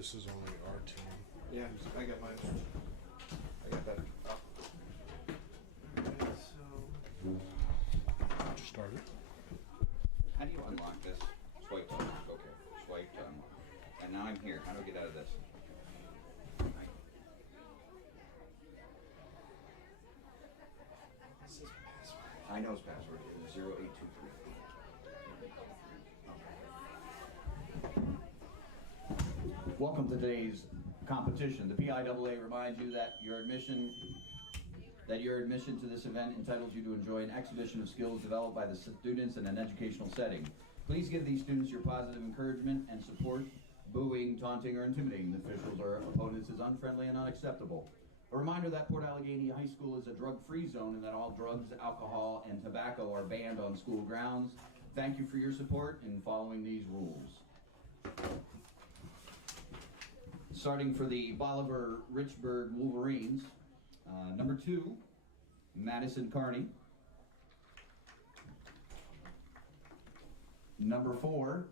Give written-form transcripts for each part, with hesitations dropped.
This is only our team. Yeah, I got mine. I got that up. Okay, so Start it. How do you unlock this? Swipe to unlock. Okay. Swipe to unlock. And now I'm here. How do I get out of this? this is password. I know his password is 0823. Welcome to today's competition. The PIAA reminds you that your admission to this event entitles you to enjoy an exhibition of skills developed by the students in an educational setting. Please give these students your positive encouragement and support. Booing, taunting, or intimidating the officials or opponents is unfriendly and unacceptable. A reminder that Port Allegany High School is a drug-free zone and that all drugs, alcohol, and tobacco are banned on school grounds. Thank you for your support in following these rules. Starting for the Boliver Richburg Wolverines, number 2, Madison Carney. Number 4,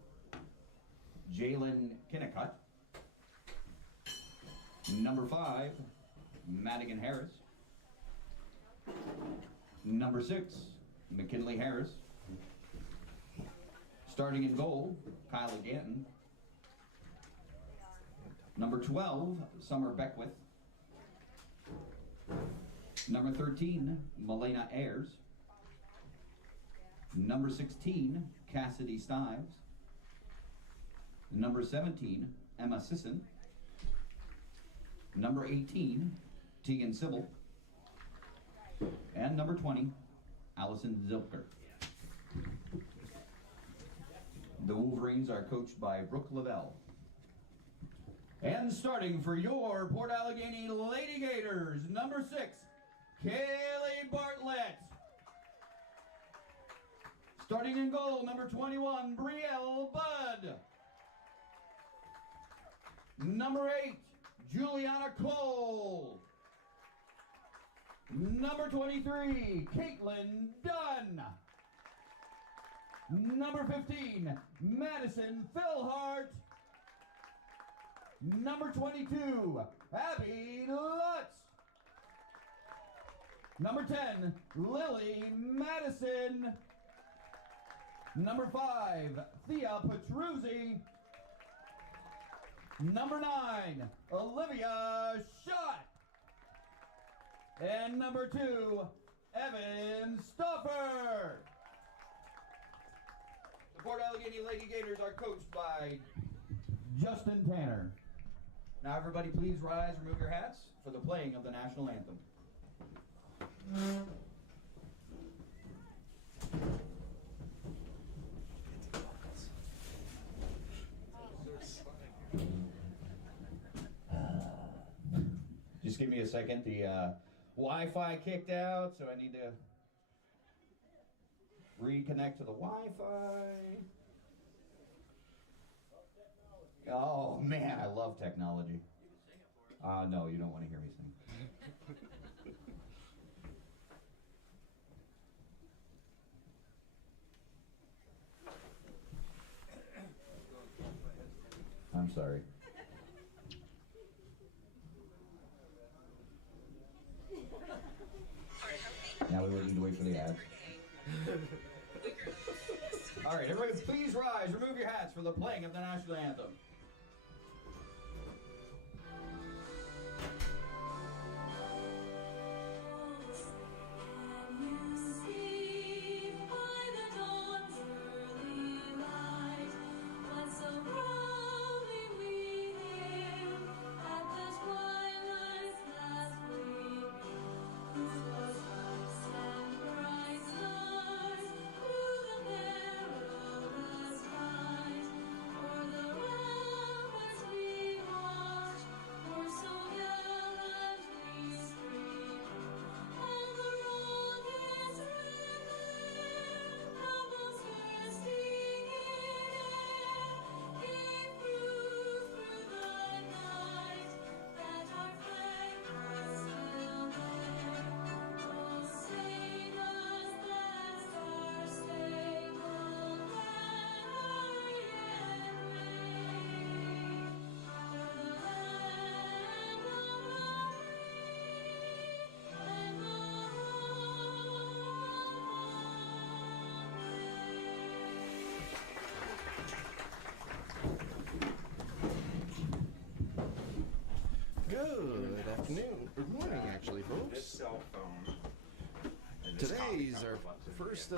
Jalen Kinnicott. Number 5, Madigan Harris. Number 6, McKinley Harris. Starting in goal, Kylie Ganton. Number 12, Summer Beckwith. Number 13, Melena Ayers. Number 16, Cassidy Stives. Number 17, Emma Sisson. Number 18, Tegan Sybil. And number 20, Allison Zilker. The Wolverines are coached by Brooke Lavelle. And starting for your Port Allegany Lady Gators, number 6, Kaylee Bartlett. Starting in goal, number 21, Brielle Budd. Number 8, Juliana Cole. Number 23, Caitlin Dunn. Number 15, Madison Philhart. Number 22, Abby Lutz. Number 10, Lily Madison. Number 5, Thea Petruzzi. Number 9, Olivia Schott. And number 2, Evan Stoffer. The Port Allegany Lady Gators are coached by Justin Tanner. Now everybody please rise, remove your hats for the playing of the national anthem. Just give me a second. The Wi-Fi kicked out, so I need to reconnect to the Wi-Fi. Oh man, I love technology. You can sing it for us. No, you don't want to hear me sing. I'm sorry. Now we need to wait for the ads. All right, everybody please rise, remove your hats for the playing of the national anthem. For the cell phone. Today's our first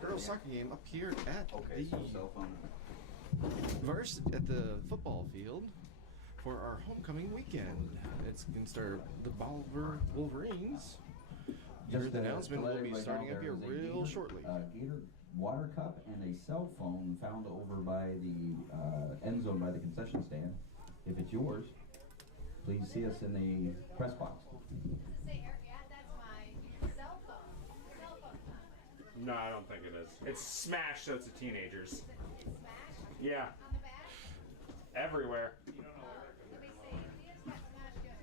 girls soccer game up here at Okay, so cell phone. at the football field for our homecoming weekend. It's against the Boliver Wolverines. Your announcement will be starting up here real shortly. Gator water cup and a cell phone found over by the end zone by the concession stand. If it's yours, please see us in the press box. No, I don't think it is. It's Smash, so it's a teenagers. It's Smash? Yeah. On the back? Everywhere. Let me see. Thea's got Smash good.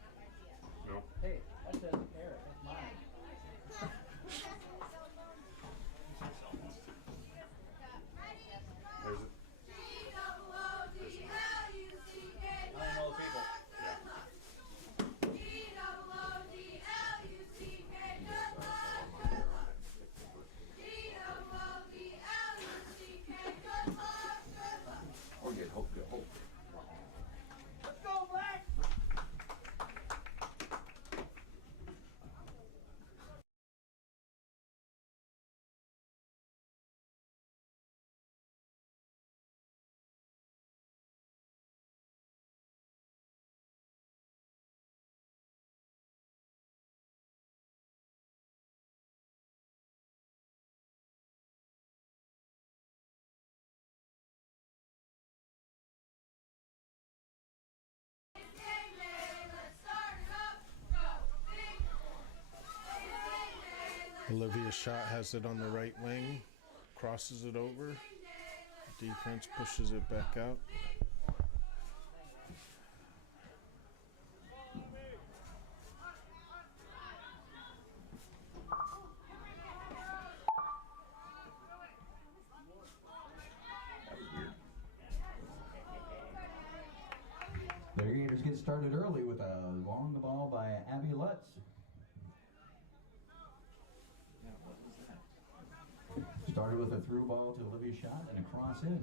Not my Thea. Nope. Hey, that doesn't care. That's mine. There's it. I know the people. Or get hope, get hope. Let's go, Black! Olivia Schott has it on the right wing, crosses it over. Defense pushes it back out. The Gators get started early with a long ball by Abby Lutz. Started with a through ball to Olivia Schott and a cross in.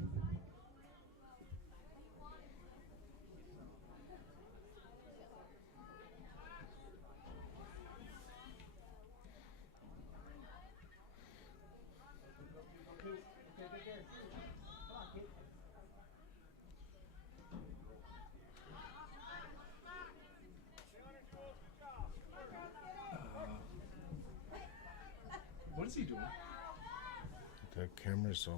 What is he doing? The camera's over.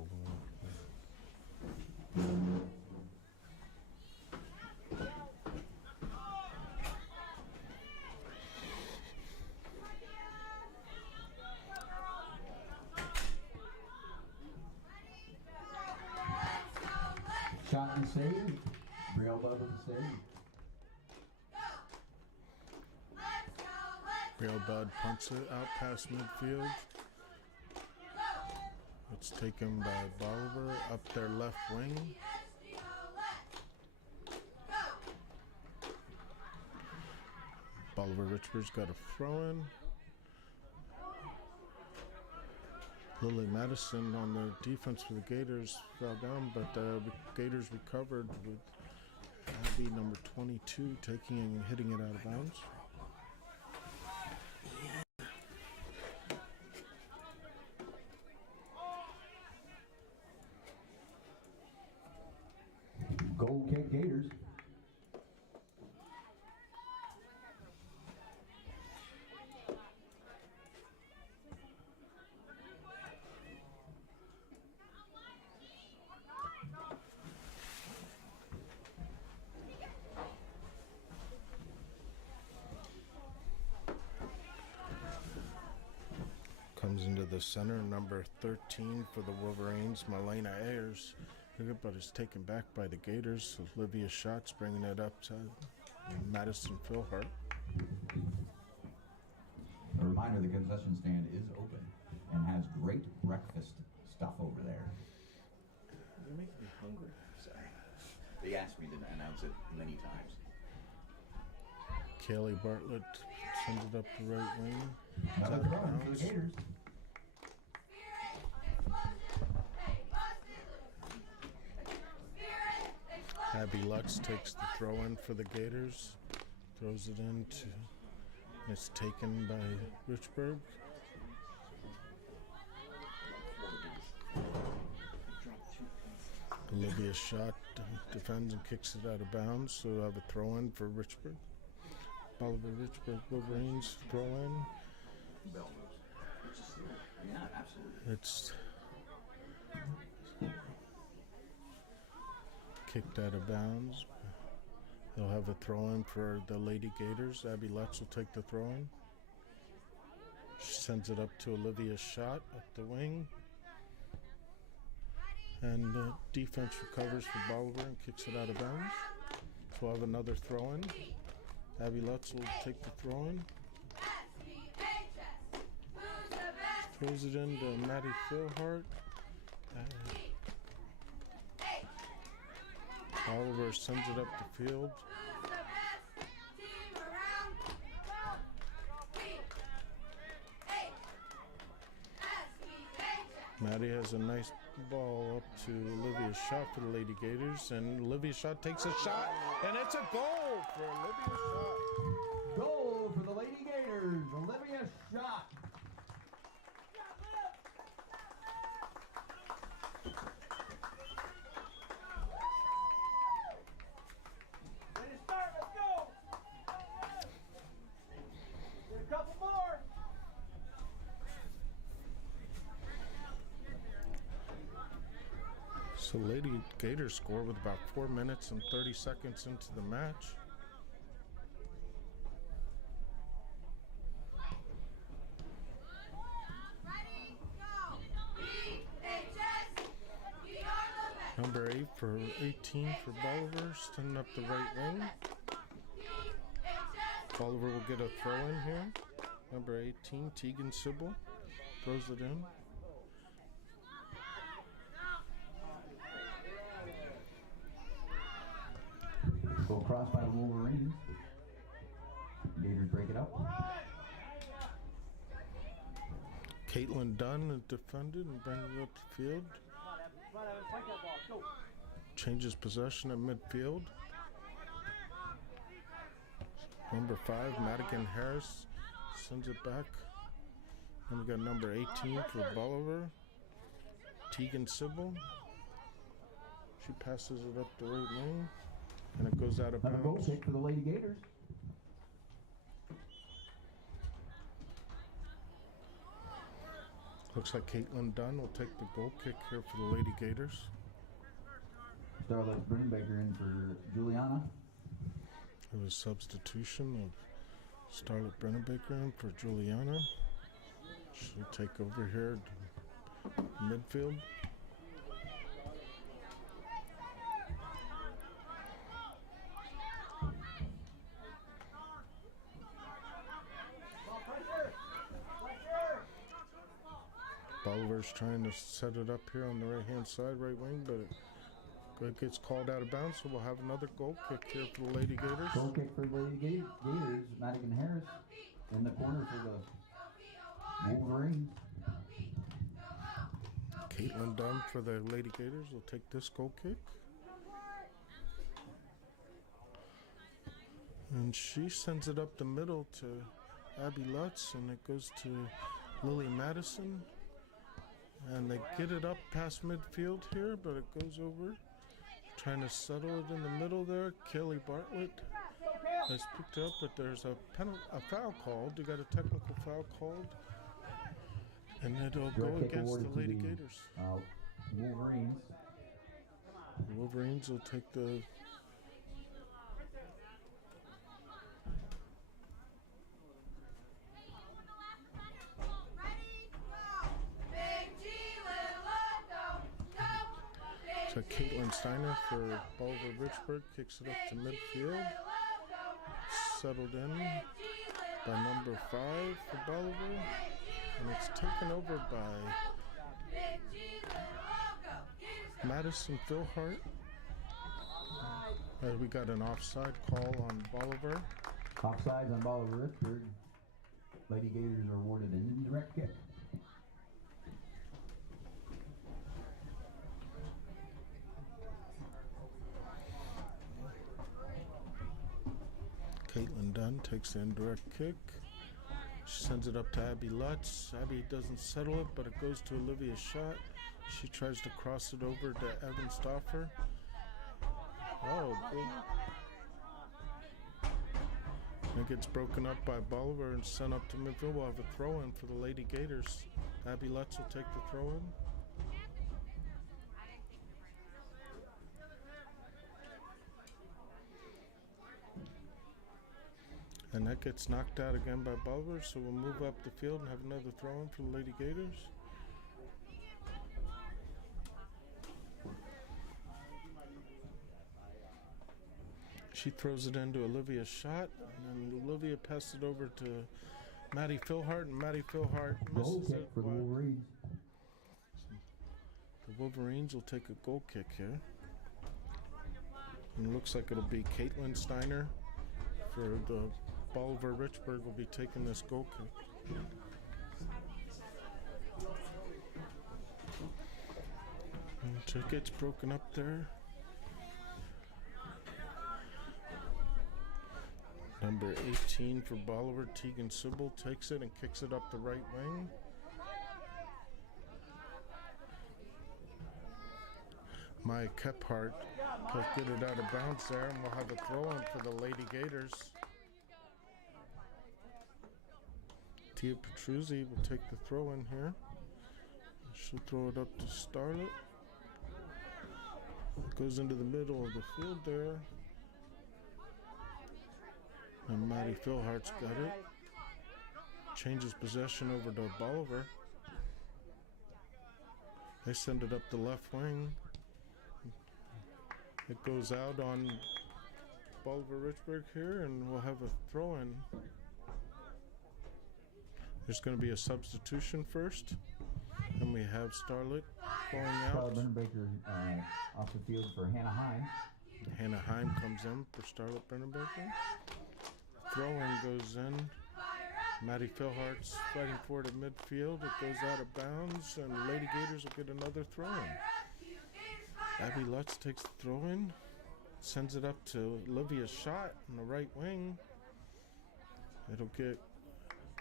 Shot and save. Real Bud with the save. Real Bud punts it out past midfield. It's taken by Boliver up their left wing. Bolivar Richards got a throw in. Lily Madison on the defense for the Gators fell down, but the Gators recovered with Abby number 22 taking and hitting it out of bounds. Goal kick Gators. Comes into the center, number 13 for the Wolverines, Malena Ayers. But it's taken back by the Gators. Olivia Scott's bringing it up to Madison Philhart. A reminder, the concession stand is open and has great breakfast stuff over there. You're making me hungry. Sorry. They asked me to announce it many times. Kaylee Bartlett sends it up the right wing. Another throw in for the Gators. Abby Lutz takes the throw in for the Gators. Throws it into. It's taken by Richburg. Olivia Schott defends and kicks it out of bounds, so we'll have a throw in for Richburg. Boliver Richburg Wolverines throw in. Yeah, absolutely. It's kicked out of bounds. They'll have a throw in for the Lady Gators. Abby Lutz will take the throw in. She sends it up to Olivia Schott at the wing. And defense recovers for Bolivar and kicks it out of bounds. So we'll have another throw in. Abby Lutz will take the throw in. Throws it into Maddie Philhart. Bolivar sends it up the field. Maddie has a nice ball up to Olivia Schott for the Lady Gators, and Olivia Schott takes a shot, and it's a goal for Olivia Schott. Goal for the Lady Gators, Olivia Schott. Ready to start, let's go! Get a couple more! So Lady Gators score with about 4 minutes and 30 seconds into the match. Number 8 for 18 for Bolivar, standing up the right wing. Bolivar will get a throw in here. Number 18, Tegan Sybil, throws it in. Go across by the Wolverines. Gators break it up. Caitlin Dunn is defended and brings it up the field. Come on, Evan, fight that ball, go! Changes possession at midfield. Number 5, Madigan Harris, sends it back. And we got number 18 for Bolivar, Tegan Sybil. She passes it up the right wing, and it goes out of Another goal bounds. kick for the Lady Gators. Looks like Caitlin Dunn will take the goal kick here for the Lady Gators. Starlet Brinbaker in for Juliana. It was substitution of Starlet Brennebaker in for Juliana. She'll take over here to midfield. Bolivar's trying to set it up here on the right-hand side, right wing, but it gets called out of bounds, so we'll have another goal kick here for the Lady Gators. Goal kick for the Lady Gators. Madigan Harris in the corner for the Wolverines. Caitlin Dunn for the Lady Gators will take this goal kick. And she sends it up the middle to Abby Lutz, and it goes to Lily Madison. And they get it up past midfield here, but it goes over. Trying to settle it in the middle there. Kelly Bartlett has picked it up, but there's a foul called. You got a technical foul called. And it'll go Direct kick against awarded the Lady to the, Gators. Wolverines. The Wolverines will take the... So Caitlin Steiner for Bolivar Richburg kicks it up to midfield. Settled in by number 5 for Bolivar. And it's taken over by Madison Philhart. We got an offside call on Bolivar. Offsides on Bolivar Richburg. Lady Gators are awarded an indirect kick. Caitlin Dunn takes the indirect kick. She sends it up to Abby Lutz. Abby doesn't settle it, but it goes to Olivia Schott. She tries to cross it over to Evan Stauffer. Oh, it gets broken up by Boliver and sent up to midfield. We'll have a throw-in for the Lady Gators. Abby Lutz will take the throw-in. And that gets knocked out again by Bolivar, so we'll move up the field and have another throw-in for the Lady Gators. She throws it into Olivia Schott, and then Olivia passes it over to Maddie Philhart, and Maddie Philhart misses it. For the Wolverines. The Wolverines will take a goal kick here. And it looks like it'll be Caitlin Steiner for the Bolivar Richburg will be taking this goal kick. And it gets broken up there. Number 18 for Bolivar, Tegan Sybil, takes it and kicks it up the right wing. Maya Kephart will get it out of bounds there, and we'll have a throw-in for the Lady Gators. Tia Petruzzi will take the throw-in here. She'll throw it up to Starlet. It goes into the middle of the field there. And Maddie Philhart's got it. Changes possession over to Bolivar. They send it up the left wing. It goes out on Bolivar Richburg here, and we'll have a throw-in. There's going to be a substitution first. And we have Starlet going out. Baker off the field for Hannah Heim. Hannah Heim comes in for Starlet Brennerbaker. Throw-in goes in. Maddie Philhart's fighting for it at midfield. It goes out of bounds, and Lady Gators will get another throw-in. Abby Lutz takes the throw-in, sends it up to Olivia Schott in the right wing. It'll get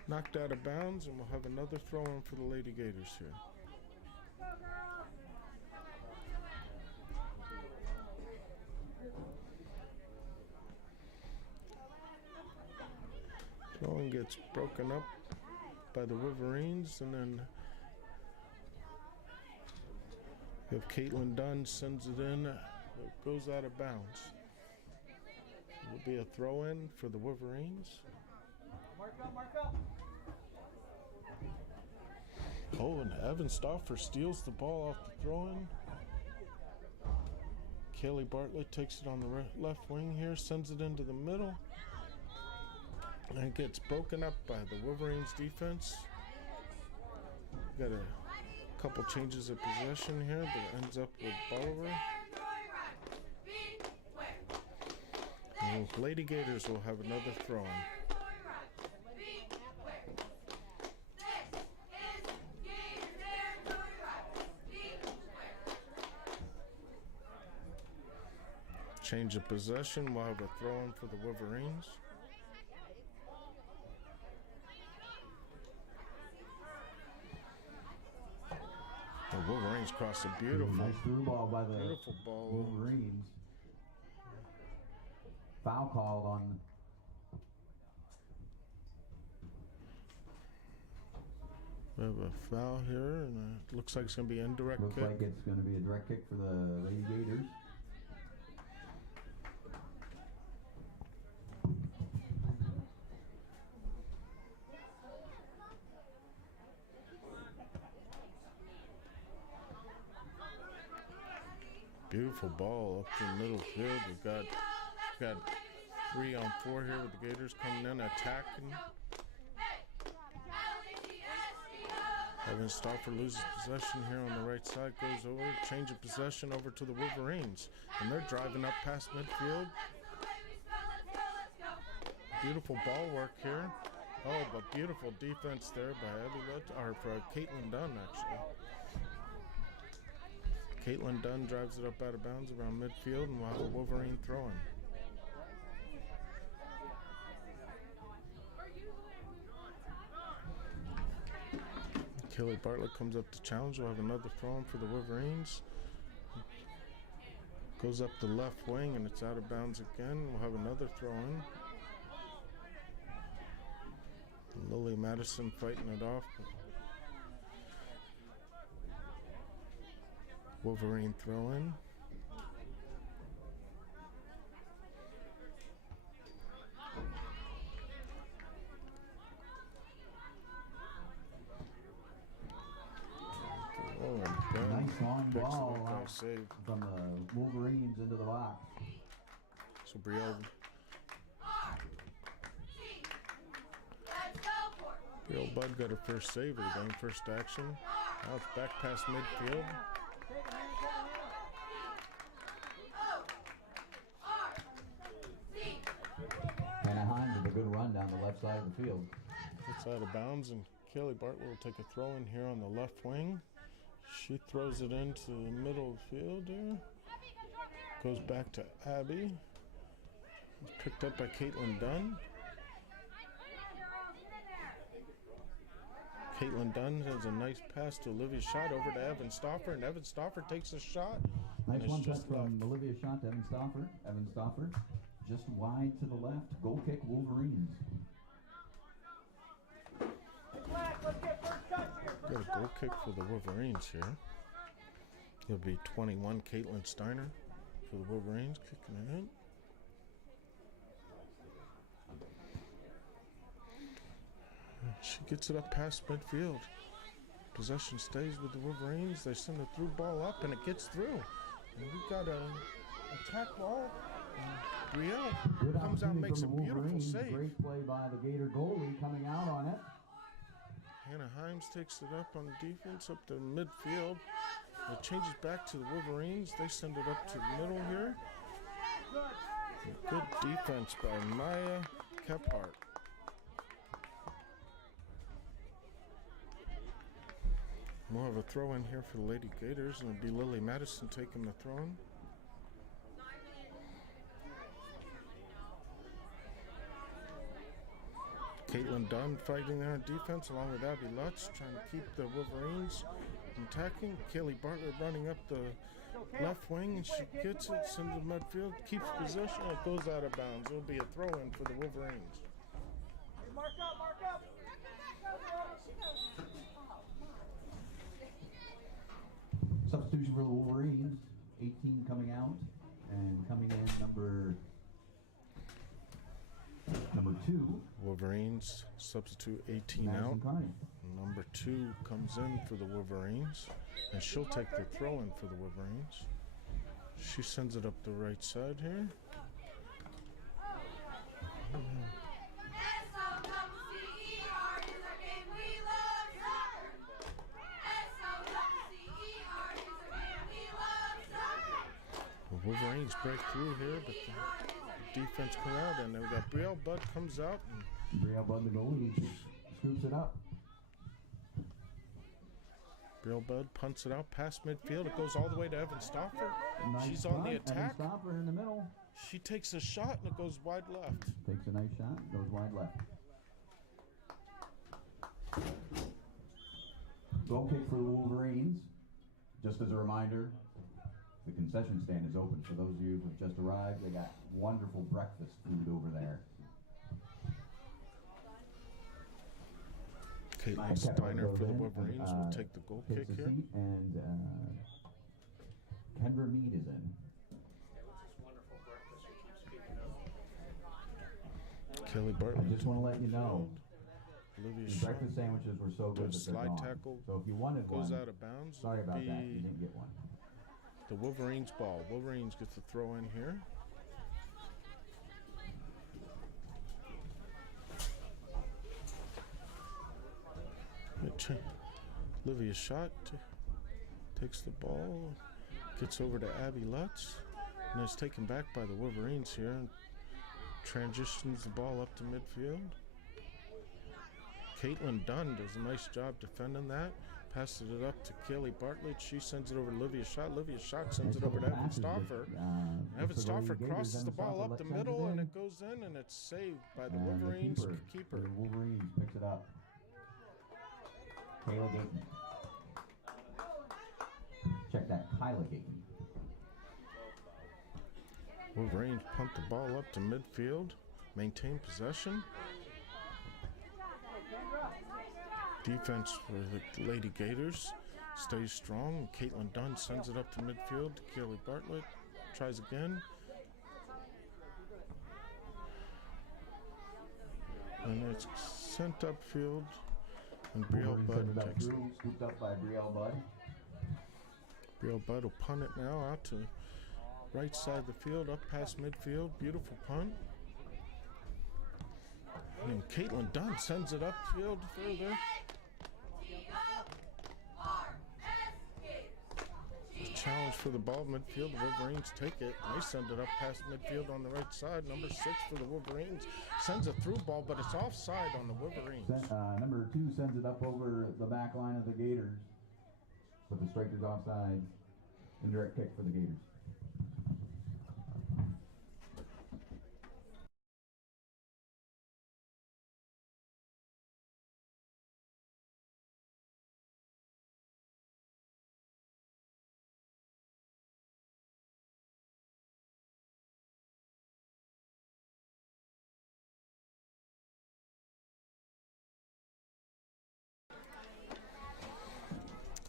knocked out of bounds, and we'll have another throw-in for the Lady Gators here. Throw-in gets broken up by the Wolverines, and then if Caitlin Dunn sends it in, it goes out of bounds. It'll be a throw-in for the Wolverines. Mark up, mark up. Oh, and Evan Stauffer steals the ball off the throw-in. Kaylee Bartlett takes it on the left wing here, sends it into the middle. And it gets broken up by the Wolverines defense. Got a couple changes of possession here, but it ends up with Bolivar. And Lady Gators will have another throw-in. Change of possession, we'll have a throw-in for the Wolverines. The Wolverines cross a beautiful, Nice through ball by the beautiful ball. Wolverines. Foul called on. We have a foul here, and it looks like it's going to be an indirect Looks kick. like it's going to be a direct kick for the Lady Gators. Beautiful ball up the middle field. We've got 3-on-4 here with the Gators coming in, attacking. Evan Stauffer loses possession here on the right side, goes over, change of possession over to the Wolverines. And they're driving up past midfield. Beautiful ball work here. Oh, but beautiful defense there by Abby Lutz, or for Caitlin Dunn, actually. Caitlin Dunn drives it up out of bounds around midfield, and we'll have a Wolverine throw-in. Kelly Bartlett comes up to challenge. We'll have another throw in for the Wolverines. Goes up the left wing and it's out of bounds again. We'll have another throw in. Lily Madison fighting it off. Wolverine throw in. Nice long Picks it up ball by out save. from the Wolverines into the box. So Brielle Budd got her first save of the game, first action. Now it's back past midfield. Anaheim with a good run down the left side of the field. It's out of bounds, and Kelly Bartlett will take a throw in here on the left wing. She throws it into the middle of the field here. Goes back to Abby. It's picked up by Caitlin Dunn. Caitlin Dunn has a nice pass to Olivia Schott over to Evan Stauffer, and Evan Stauffer takes a shot. Nice and one it's touch just from left. Olivia Schott to Evan Stauffer. Evan Stauffer just wide to the left. Goal kick Wolverines. Let's get first touch here. Got a goal kick for the Wolverines here. It'll be 21, Caitlin Steiner for the Wolverines, kicking it in. She gets it up past midfield. Possession stays with the Wolverines. They send a through ball up, and it gets through. And we got a attack ball. And Brielle Good comes out and opportunity makes a from the beautiful Wolverines. save. Great play by the Gator goalie coming out on it. Hannah Himes takes it up on defense, up to midfield. It changes back to the Wolverines. They send it up to the middle here. Good defense by Maya Kephart. We'll have a throw in here for the Lady Gators, and it'll be Lily Madison taking the throw in. Caitlin Dunn fighting there on defense along with Abby Lutz, trying to keep the Wolverines from attacking. Kelly Bartlett running up the left wing, and she gets it, sends it midfield, keeps possession, it goes out of bounds. It'll be a throw in for the Wolverines. Mark up, mark up. Substitution for the Wolverines. 18 coming out, and coming in number 2. Wolverines substitute 18 Madison out. Carney. Number 2 comes in for the Wolverines, and she'll take the throw in for the Wolverines. She sends it up the right side here. The Wolverines break through here, but the defense come out, and then we got Brielle Budd comes out, and Brielle Budd, the goalie, scoops it up. Brielle Budd punts it out past midfield. It goes all the way to Evan Stauffer. Nice She's on the punt. Evan attack. Stauffer in the middle. She takes a shot, and it goes wide left. Takes a nice shot, goes wide left. Goal kick for the Wolverines. Just as a reminder, the concession stand is open. For those of you who have just arrived, they got wonderful breakfast food over there. Caitlin Nice. Steiner for the Goes in, Wolverines will take the goal takes kick a here. seat, and Kendra Mead is in. Kelly I Bartlett. just want to let you know, Olivia the Schott breakfast sandwiches were so good does that they're slide gone. tackle, So if you wanted goes one, out of bounds. sorry It'll about that, you be didn't get one. the Wolverines ball. Wolverines gets the throw in here. Olivia Schott takes the ball, gets over to Abby Lutz, and is taken back by the Wolverines here, and transitions the ball up to midfield. Caitlin Dunn does a nice job defending that. Passes it up to Kelly Bartlett. She sends it over to Olivia Schott. Olivia Schott sends it over to Evan Stauffer. Evan Stauffer crosses the ball up the middle, and it goes in, and it's saved by the Wolverines keeper. The Wolverines picks it up. Kayla Gayton. Check that, Kyla Gayton. Wolverines punt the ball up to midfield, maintain possession. Defense for the Lady Gators stays strong. Caitlin Dunn sends it up to midfield to Kelly Bartlett. Tries again. And it's sent upfield. And Brielle Budd takes it. Scooped up by Brielle Budd. Brielle Budd will punt it now out to right side of the field, up past midfield. Beautiful punt. And Caitlin Dunn sends it upfield further. Challenge for the ball midfield. The Wolverines take it. They send it up past midfield on the right side. Number 6 for the Wolverines sends a through ball, but it's offside on the Wolverines. Number 2 sends it up over the back line of the Gators, but the striker's offside. Indirect kick for the Gators.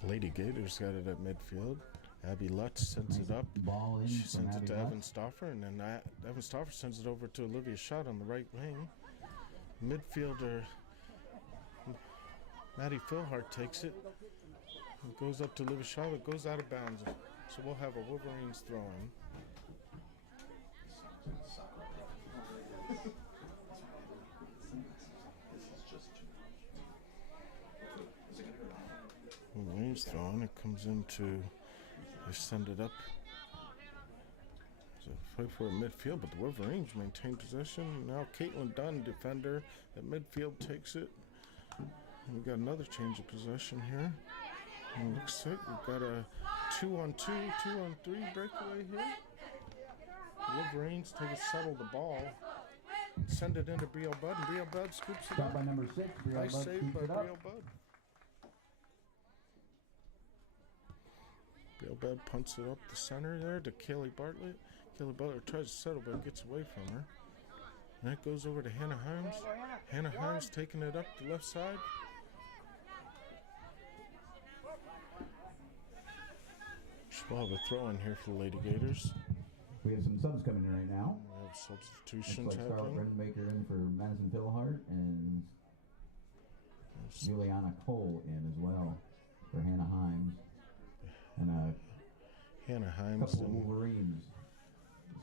Lady Gators got it at midfield. Abby Lutz sends it up. Ball in She from sends it Abby to Lutz. Evan Stauffer, and then Evan Stauffer sends it over to Olivia Schott on the right wing. Midfielder Maddie Philhart takes it. It goes up to Olivia Schott. It goes out of bounds. So we'll have a Wolverines throw-in. Wolverines throwing. It comes into. They send it up. There's a fight for a midfield, but the Wolverines maintain possession. Now Caitlin Dunn, defender at midfield, takes it. And we got another change of possession here. And it looks like we've got a 2-on-2, 2-on-3 breakaway here. The Wolverines take it, settle the ball, send it into Brielle Budd, and Brielle Budd scoops it Stop up. by number 6. Brielle Nice Budd save scoops by it up. Brielle Budd. Brielle Budd punts it up the center there to Kelly Bartlett. Kelly Bartlett tries to settle, but it gets away from her. And that goes over to Hannah Himes. Hannah Himes taking it up the left side. We'll have a throw in here for the Lady Gators. We have some subs coming in right now. We have Looks substitutions like Starlet happening. Brendan Baker in for Madison Philhart and Juliana Cole in as well for Hannah Himes. And Hannah a Himes couple of and Wolverines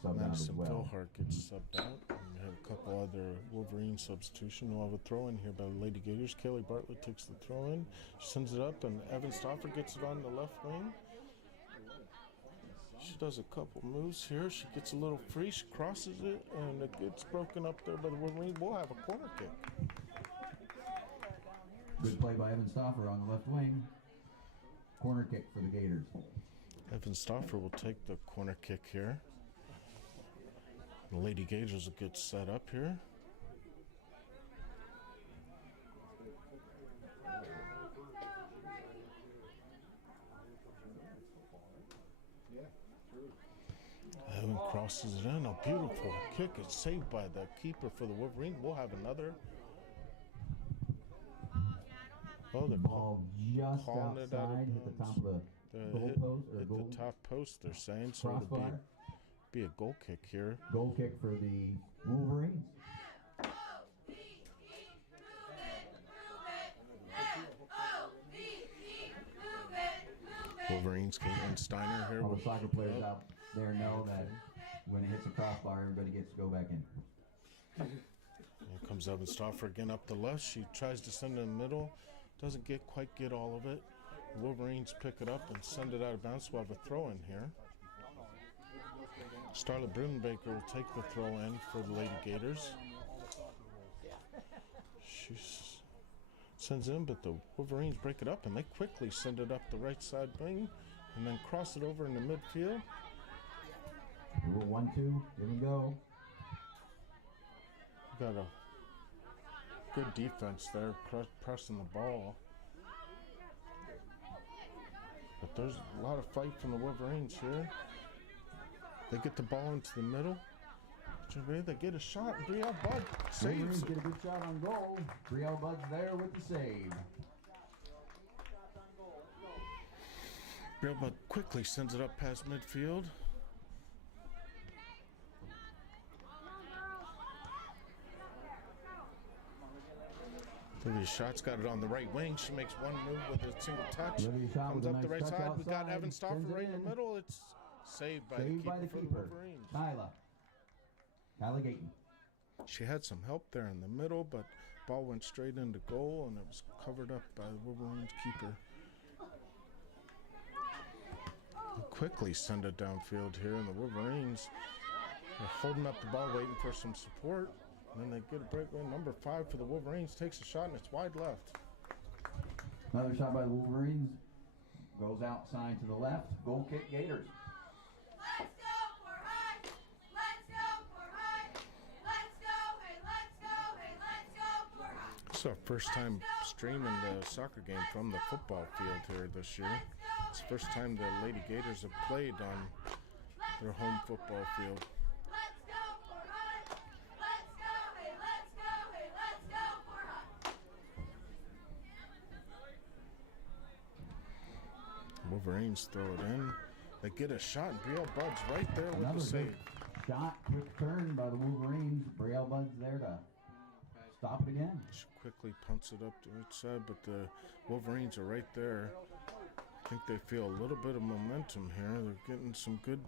subbed out as Madison well. Philhart gets subbed out. And we have a couple other Wolverine substitution. We'll have a throw in here by the Lady Gators. Kelly Bartlett takes the throw in. She sends it up, and Evan Stauffer gets it on the left wing. She does a couple moves here. She gets a little free. She crosses it, and it gets broken up there by the Wolverines. We'll have a corner kick. Good play by Evan Stauffer on the left wing. Corner kick for the Gators. Evan Stauffer will take the corner kick here. The Lady Gators will get set up here. Evan crosses it in. A beautiful kick. It's saved by the keeper for the Wolverine. We'll have another. Oh, they're Ball just calling it out of outside, hit the top of the goal hit, post or hit goal the top post, they're saying. So it'll crossbar. be a goal kick here. Goal kick for the Wolverines. Wolverines, Caitlin Steiner here. All will the soccer pick it players up. out there know that when it hits the crossbar, everybody gets to go back in. Here comes Evan Stauffer again up the left. She tries to send it in the middle. Doesn't quite get all of it. The Wolverines pick it up and send it out of bounds. We'll have a throw in here. Starlet Brudenbaker will take the throw in for the Lady Gators. She sends it in, but the Wolverines break it up, and they quickly send it up the right side wing and then cross it over into midfield. Rule 1-2, here we go. Got a good defense there, pressing the ball. There's a lot of fight from the Wolverines here. They get the ball into the middle. They get a shot. Brielle Budd Wolverines saves get it. a good shot on goal. Brielle Bud's there with the save. Brielle Budd quickly sends it up past midfield. Olivia Schott's got it on the right wing. She makes one move with a single touch. Olivia Schott Comes with a up nice the right touch side. We got outside, Evan Stauffer sends it right in in. the middle. It's saved by Saved the by the keeper for the keeper. Wolverines. Kyla Gayton. She had some help there in the middle, but ball went straight into goal, and it was covered up by the Wolverines keeper. They quickly send it downfield here, and the Wolverines are holding up the ball, waiting for some support. And then they get a breakaway. Number 5 for the Wolverines takes a shot, and it's wide left. Another shot by the Wolverines. Goes outside to the left. Goal kick Gators. Let's go for high. Let's go for high. Let's go, hey, let's go, hey, let's go for high. It's our first time streaming the soccer game from the football field here this year. It's the first time the Lady Gators have played on their home football field. Let's go for high. Let's go, hey, let's go, hey, let's go for high. Wolverines throw it in. They get a shot, and Brielle Budd's right there with Another the save. good shot. Quick turn by the Wolverines. Brielle Bud's there to stop it again. She quickly punts it up to the right side, but the Wolverines are right there. I think they feel a little bit of momentum here. They're getting some good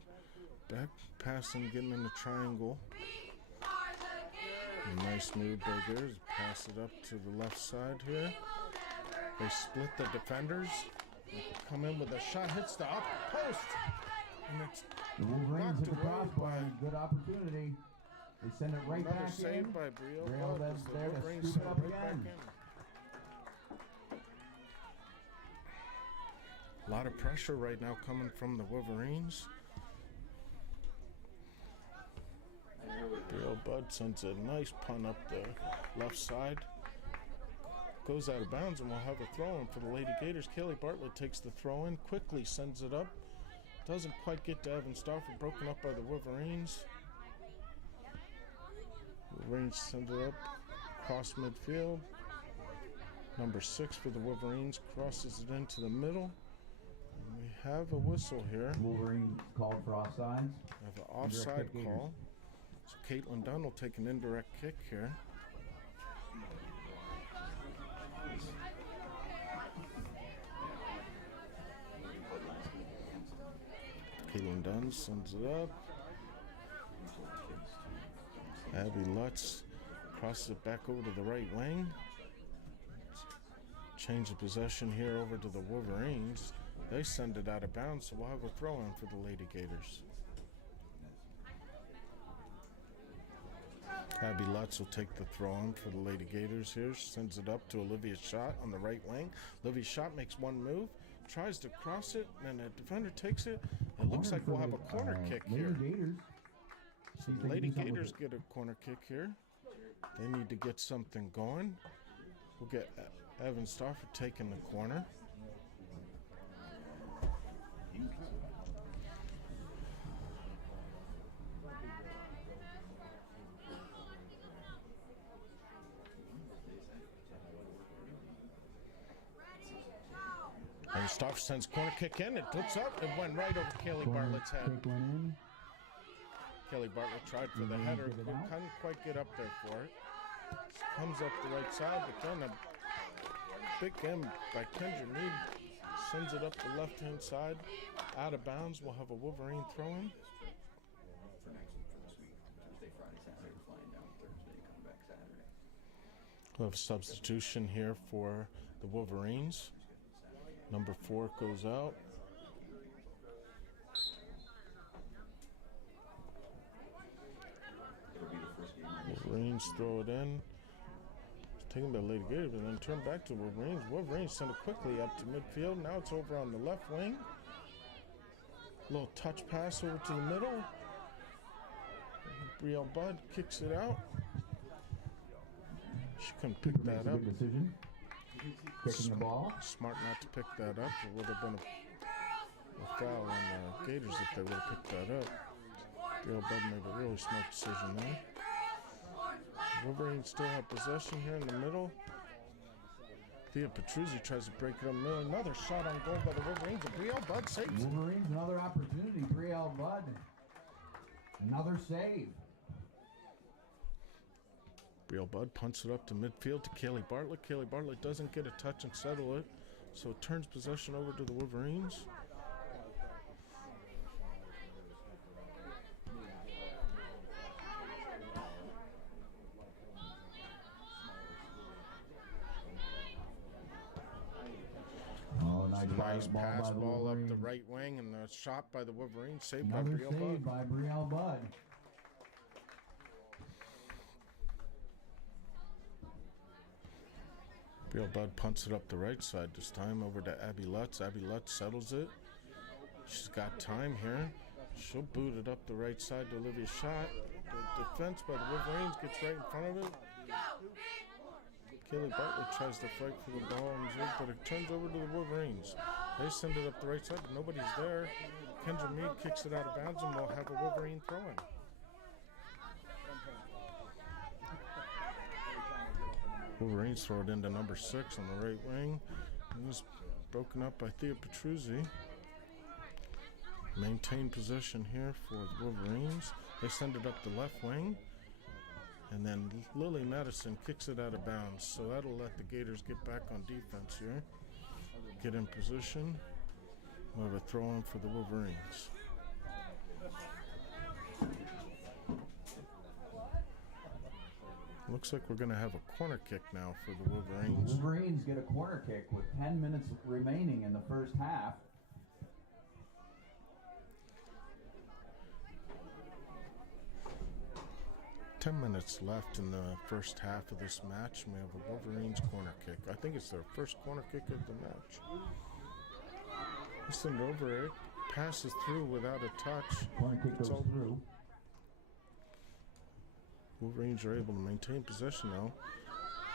back passing, getting in the triangle. We are the Gators. A nice move by Gators. Pass it up to the left side here. They split the defenders. They come in with a shot, hits the up post. And it's The Wolverines knocked hit the away crossbar. by Good opportunity. They send it right another back save in. by Brielle Brielle Budd. Budd's as the there to Wolverines scoop it send up right back again. in. A lot of pressure right now coming from the Wolverines. Brielle Budd sends a nice punt up the left side. Goes out of bounds, and we'll have a throw in for the Lady Gators. Kaylee Bartlett takes the throw in, quickly sends it up. Doesn't quite get to Evan Stauffer, broken up by the Wolverines. Wolverines send it up across midfield. Number 6 for the Wolverines crosses it into the middle. And we have a whistle here. Wolverines called for offsides. We have an offside kick, call. So Caitlin Dunn will take an indirect kick here. Caitlin Dunn sends it up. Abby Lutz crosses it back over to the right wing. Change the possession here over to the Wolverines. They send it out of bounds, so we'll have a throw in for the Lady Gators. Abby Lutz will take the throw in for the Lady Gators here. Sends it up to Olivia Schott on the right wing. Olivia Schott makes one move, tries to cross it, and the defender takes it. It looks like we'll have a corner kick here. Lady Gators. So the Lady Gators get a corner kick here. They need to get something going. We'll get Evan Stauffer taking the corner. And Stauffer sends corner kick in. It looks up. It went right over Kaylee Bartlett's head. Kick went in. Kelly Bartlett tried for the header, Give it out. couldn't quite get up there for it. Comes up the right side, but then a big game by Kendra Mead sends it up the left-hand side, out of bounds. We'll have a Wolverine throw-in. For this week, Tuesday, Friday, Saturday, flying down Thursday, coming back Saturday. We'll have a substitution here for the Wolverines. Number 4 goes out. Wolverines throw it in. It's taken by Lady Gators, and then turn back to Wolverines. Wolverines send it quickly up to midfield. Now it's over on the left wing. Little touch pass over to the middle. Brielle Budd kicks it out. She couldn't pick Makes that a up. good decision. Kicking the ball. Smart not to pick that up. It would have been a foul on the Gators if they would have picked that up. Real Bud made a really smart decision there. Wolverines still have possession here in the middle. Thea Petruzzi tries to break it up middle. Another shot on goal by the Wolverines. And Brielle Bud saves it. Wolverines, another opportunity. Brielle Bud, another save. Brielle Bud punts it up to midfield to Kaylee Bartlett. Kaylee Bartlett doesn't get a touch and settle it, so it turns possession over to the Wolverines. Nice pass ball up the right wing and a shot by the Wolverines. Saved by Another Brielle save Bud. by Brielle Bud. Brielle Bud punts it up the right side this time over to Abby Lutz. Abby Lutz settles it. She's got time here. She'll boot it up the right side to Olivia Schott. The defense by the Wolverines gets right in front of it. Kaylee Bartlett tries to fight for the ball, but it turns over to the Wolverines. They send it up the right side, but nobody's there. Kendra Mead kicks it out of bounds, and we'll have a Wolverine throw-in. Wolverines throw it into number 6 on the right wing. It was broken up by Thea Petruzzi. Maintain possession here for the Wolverines. They send it up the left wing. And then Lily Madison kicks it out of bounds. So that'll let the Gators get back on defense here. Get in position. We'll have a throw-in for the Wolverines. Looks like we're going to have a corner kick now for the Wolverines. Wolverines get a corner kick with 10 minutes remaining in the first half. Ten minutes left in the first half of this match, and we have a Wolverines corner kick. I think it's their first corner kick of the match. Listen over it, passes through without a touch. Corner kick goes through. Wolverines are able to maintain possession now.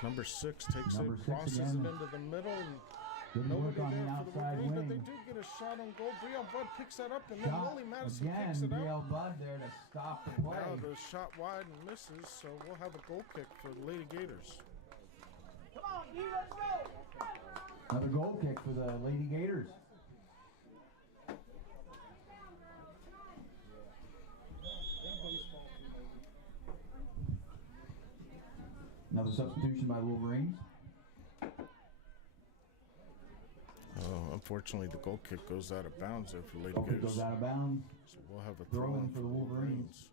Number 6 takes Number it, 6 crosses it again. into the middle, and Good work nobody on there the for the outside Wolverines, but they wing. do get a shot on goal. Brielle Bud picks that up, and then Shot Lily Madison again, kicks it out. Brielle Bud there to stop the play. Now the shot wide and misses, so we'll have a goal kick for the Lady Gators. Come on, D, let's go. Another goal kick for the Lady Gators. Another substitution by Wolverines. Oh, unfortunately, the goal kick goes out of bounds there for Lady Goal kick Gators. goes out of bounds. So we'll have a Throw-in throw-in for the Wolverines.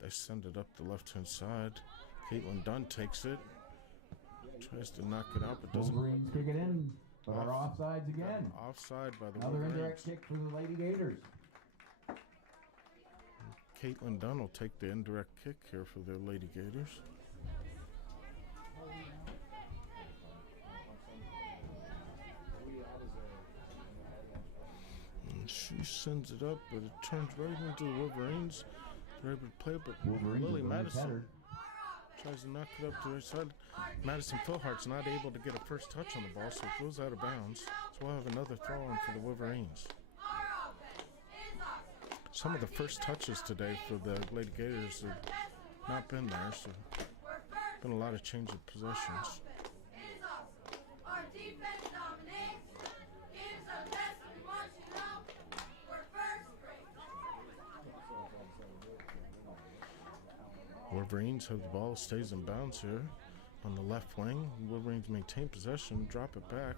They send it up the left-hand side. Caitlin Dunn takes it. Tries to knock it out, but doesn't. Wolverines kick it in, but are offsides again. Offside by the Another Wolverines. indirect kick for the Lady Gators. Caitlin Dunn will take the indirect kick here for the Lady Gators. And she sends it up, but it turns right into the Wolverines. They're able to play it, but Wolverines Lily with a nice Madison header. tries to knock it up to the right side. Madison Philhart's not able to get a first touch on the ball, so it goes out of bounds. So we'll have another throw-in for the Wolverines. Some of the first touches today for the Lady Gators have not been there, so been a lot of change of possessions. Our defense dominates, gives us best we want you to know. We're first rate. Wolverines have the ball, stays in bounds here on the left wing. Wolverines maintain possession, drop it back.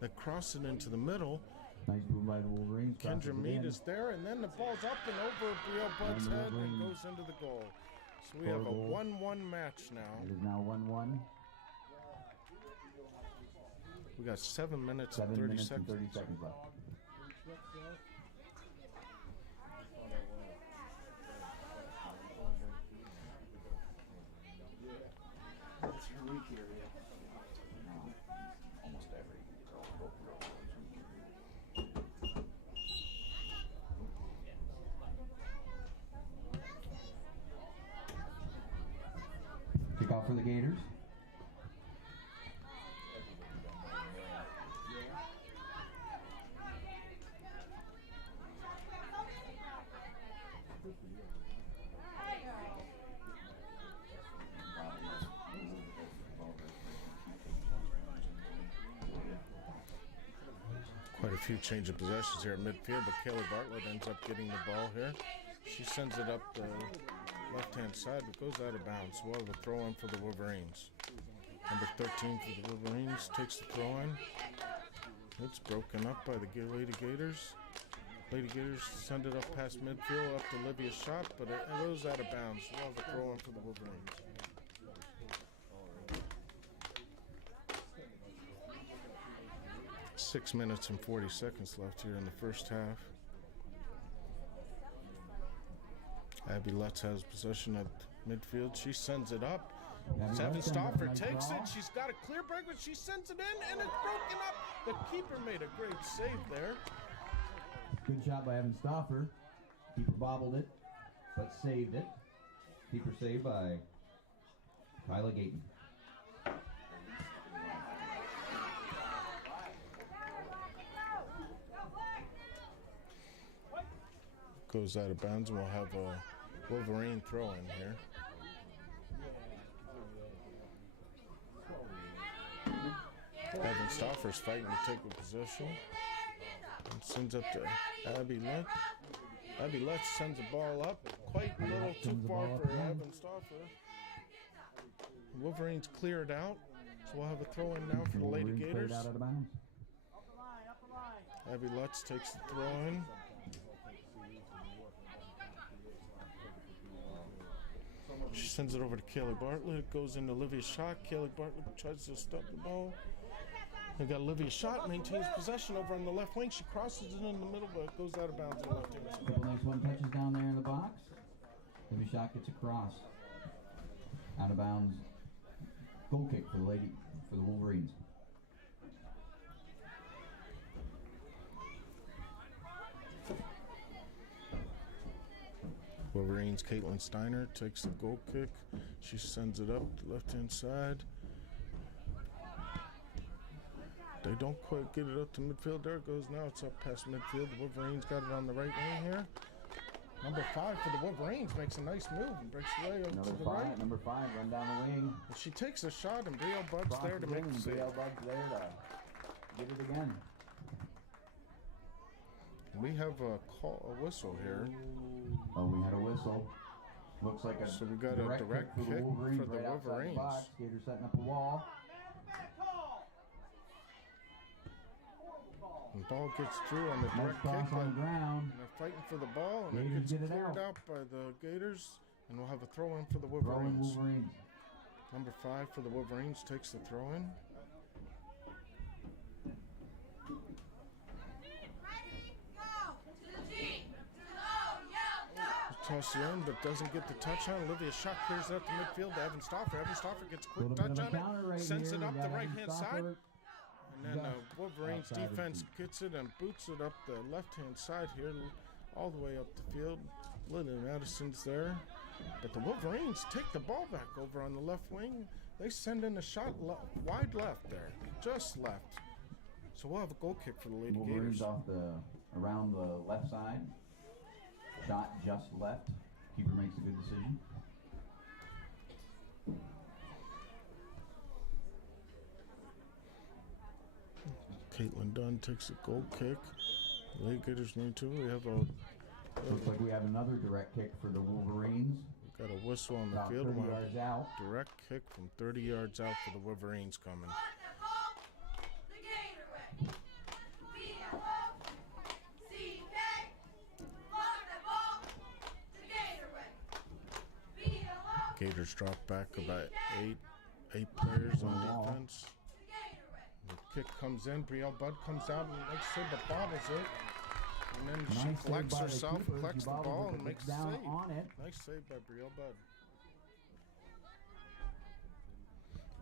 They cross it into the middle. Nice move by the Wolverines. Kendra crosses it Mead in. is there, and then the ball's up and over Brielle Bud's And the head and Wolverines goes into the goal. So we score have a a goal. 1-1 match now. It is now 1-1. We got 7 minutes and 7 30 minutes seconds. and 30 seconds left. Almost every Kickoff for the Gators. few change of possessions here at midfield, but Kaylee Bartlett ends up getting the ball here. She sends it up the left-hand side, but goes out of bounds. Well, the throw in for the Wolverines. Number 13 for the Wolverines takes the throw in. It's broken up by the Lady Gators. Lady Gators send it up past midfield up to Olivia's shot, but it goes out of bounds. Well, the throw in for the Wolverines. 6 minutes and 40 seconds left here in the first half. Abby Lutz has possession at midfield. She sends it up. Seven Stauffer takes it. She's got a clear break, but she sends it in, and it's broken up. The keeper made a great save there. Good shot by Evan Stauffer. Keeper bobbled it, but saved it. Keeper saved by Kyla Gayton. Goes out of bounds, and we'll have a Wolverine throw in here. Evan Stauffer's fighting to take the position. And sends up to Abby Lutz. Abby Lutz sends the ball up. Quite a little too far for Evan Stauffer. Wolverines clear it out. So we'll have a throw in now for the Lady Gators. Abby Lutz takes the throw in. She sends it over to Kaylee Bartlett. It goes into Olivia's shot. Kaylee Bartlett tries to stop the ball. They got Olivia's shot, maintains possession over on the left wing. She crosses it in the middle, but it goes out of bounds in the left hand side. Couple nice one touches down there in the box. Olivia shot gets across. Out of bounds. Goal kick for the Wolverines. Wolverines' Caitlin Steiner takes the goal kick. She sends it up the left-hand side. They don't quite get it up to midfield. There it goes now. It's up past midfield. The Wolverines got it on the right wing here. Number 5 for the Wolverines makes a nice move and breaks the way up to the right. Number 5, run down the wing. She takes a shot, and Brielle Budd's there to make the save. Brielle Budd's there to get it again. We have a whistle here. Oh, we had a whistle. Looks like a So we got a direct kick for the Wolverines. Gator setting up a wall. And the ball gets through on the direct kick. On the ground. And they're fighting for the ball, and Gators it gets get it cleared out by the Gators. And we'll have a throw in for the Wolverines. Number 5 for the Wolverines takes the throw in. Toss it in, but doesn't get the touch on. Olivia's shot clears out the midfield to Evan Stauffer. Evan Stauffer gets a quick touch on it, sends it up the right-hand side. And then Wolverines defense gets it and boots it up the left-hand side here, all the way up the field. Lily Madison's there. But the Wolverines take the ball back over on the left wing. They send in a shot wide left there, just left. So we'll have a goal kick for the Lady Wolverines Gators. Around the left side. Shot just left. Keeper makes a good decision. Caitlin Dunn takes a goal kick. Lady Gators need to. We have Looks like we have another direct kick for the Wolverines. got a whistle on the About field. 30 yards out. Direct kick from 30 yards out for the Wolverines coming. Gators drop back about eight players on defense. The kick comes in. Brielle Budd comes out and makes a save, but bobbles it. And then she collects herself, collects the ball, and makes a save. Nice save by Brielle Budd.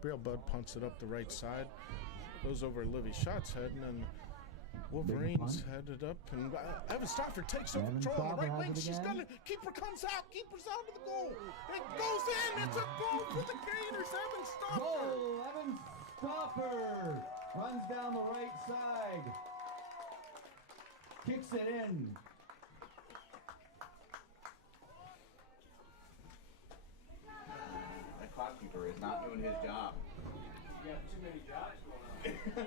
Brielle Budd punts it up the right side. Goes over Livy Schott's head, and then Wolverines headed up, and Evan Stauffer takes over control on the right wing. She's gonna. Keeper comes out. Keeper's out of the goal. It goes in. It's a goal for the Gators. Evan Stauffer. Goal! Evan Stauffer runs down the right side. Kicks it in. That clock keeper is not doing his job. You got too many jobs going on.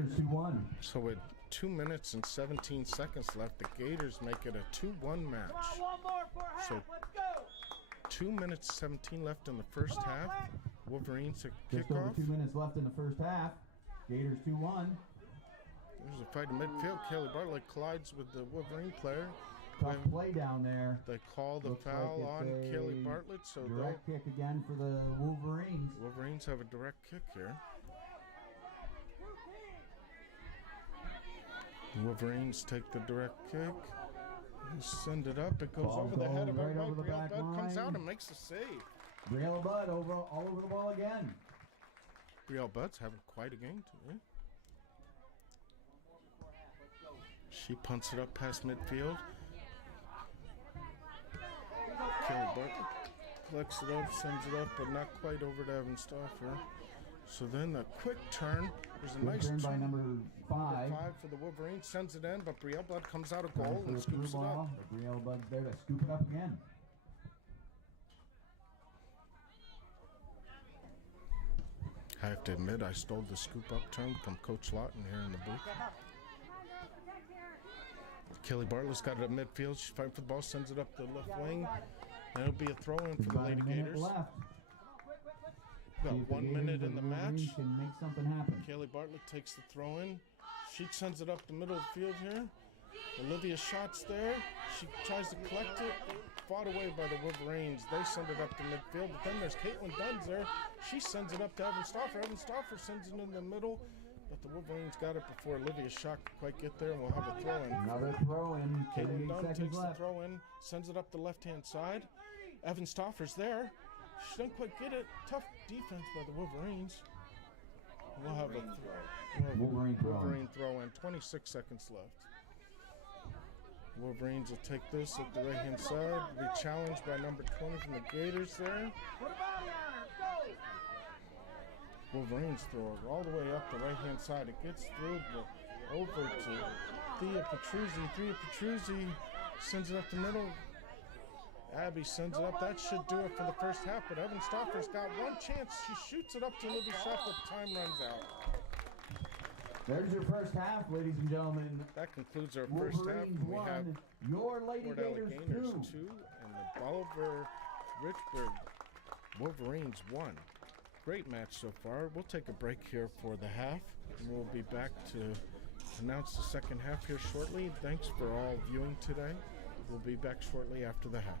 Gators 2-1. So with 2 minutes and 17 seconds left, the Gators make it a 2-1 match. Come on, one more for a half. So- Let's go. 2 minutes 17 left in the first Come on, half. Black. Wolverines a Just over kickoff. 2 minutes left in the first half. Gators 2-1. There's a fight in midfield. Kelly Bartlett collides with the Wolverine player. Tough play down there. They call the Looks like foul it's on a Kelly Bartlett, so Direct kick again for the Wolverines. the Wolverines have a direct kick here. The Wolverines take the direct kick. They send it up. It goes Ball over the head of goes right everybody. over the Brielle back Budd comes line. out and makes a save. Brielle Budd all over the ball again. Brielle Budd's having quite a game today. She punts it up past midfield. Kelly Bartlett collects it up, sends it up, but not quite over to Evan Stauffer. So then the quick turn. There's a Good nice turn by turn. number 5. 5 for the Wolverines, sends it in, but Brielle Budd comes out of Trying goal for and the through scoops it up. ball, but Brielle Budd's there to scoop it up again. I have to admit, I stole the scoop up turn from Coach Lawton here in the booth. Kelly Bartlett's got it at midfield. She's fighting for the ball, sends it up the left wing. And it'll be a throw in for the About a Lady minute Gators. left. Got See if the 1 Gators minute or in the Wolverines match. can make something happen. Kelly Bartlett takes the throw in. She sends it up the middle of the field here. Olivia Schott's there. She tries to collect it. Fought away by the Wolverines. They send it up to midfield. But then there's Caitlin Dunn's there. She sends it up to Evan Stauffer. Evan Stauffer sends it in the middle. But the Wolverines got it before Olivia Schott could quite get there. And we'll have a throw in. Another throw in. Caitlin 38 Dunn seconds takes the left. throw in. Sends it up the left-hand side. Evan Stauffer's there. She doesn't quite get it. Tough defense by the Wolverines. We'll have a Wolverine throw. Wolverine throw in. 26 seconds left. Wolverines will take this at the right-hand side. Be challenged by number 20 from the Gators there. Put a body on her. Go. Wolverines throw it all the way up the right-hand side. It gets through, but over to Thea Petruzzi. Thea Petruzzi sends it up the middle. Abby sends it up. That should do it for the first half, but Evan Stauffer's got one chance. She shoots it up to Olivia Schott, but time runs out. There's your first half, ladies and gentlemen. That concludes our first half. Wolverines And we have 1, your Lady Fort Gators Alleganers 2. 2 and the Boliver Richburg Wolverines 1. Great match so far. We'll take a break here for the half, and we'll be back to announce the second half here shortly. Thanks for all viewing today. We'll be back shortly after the half.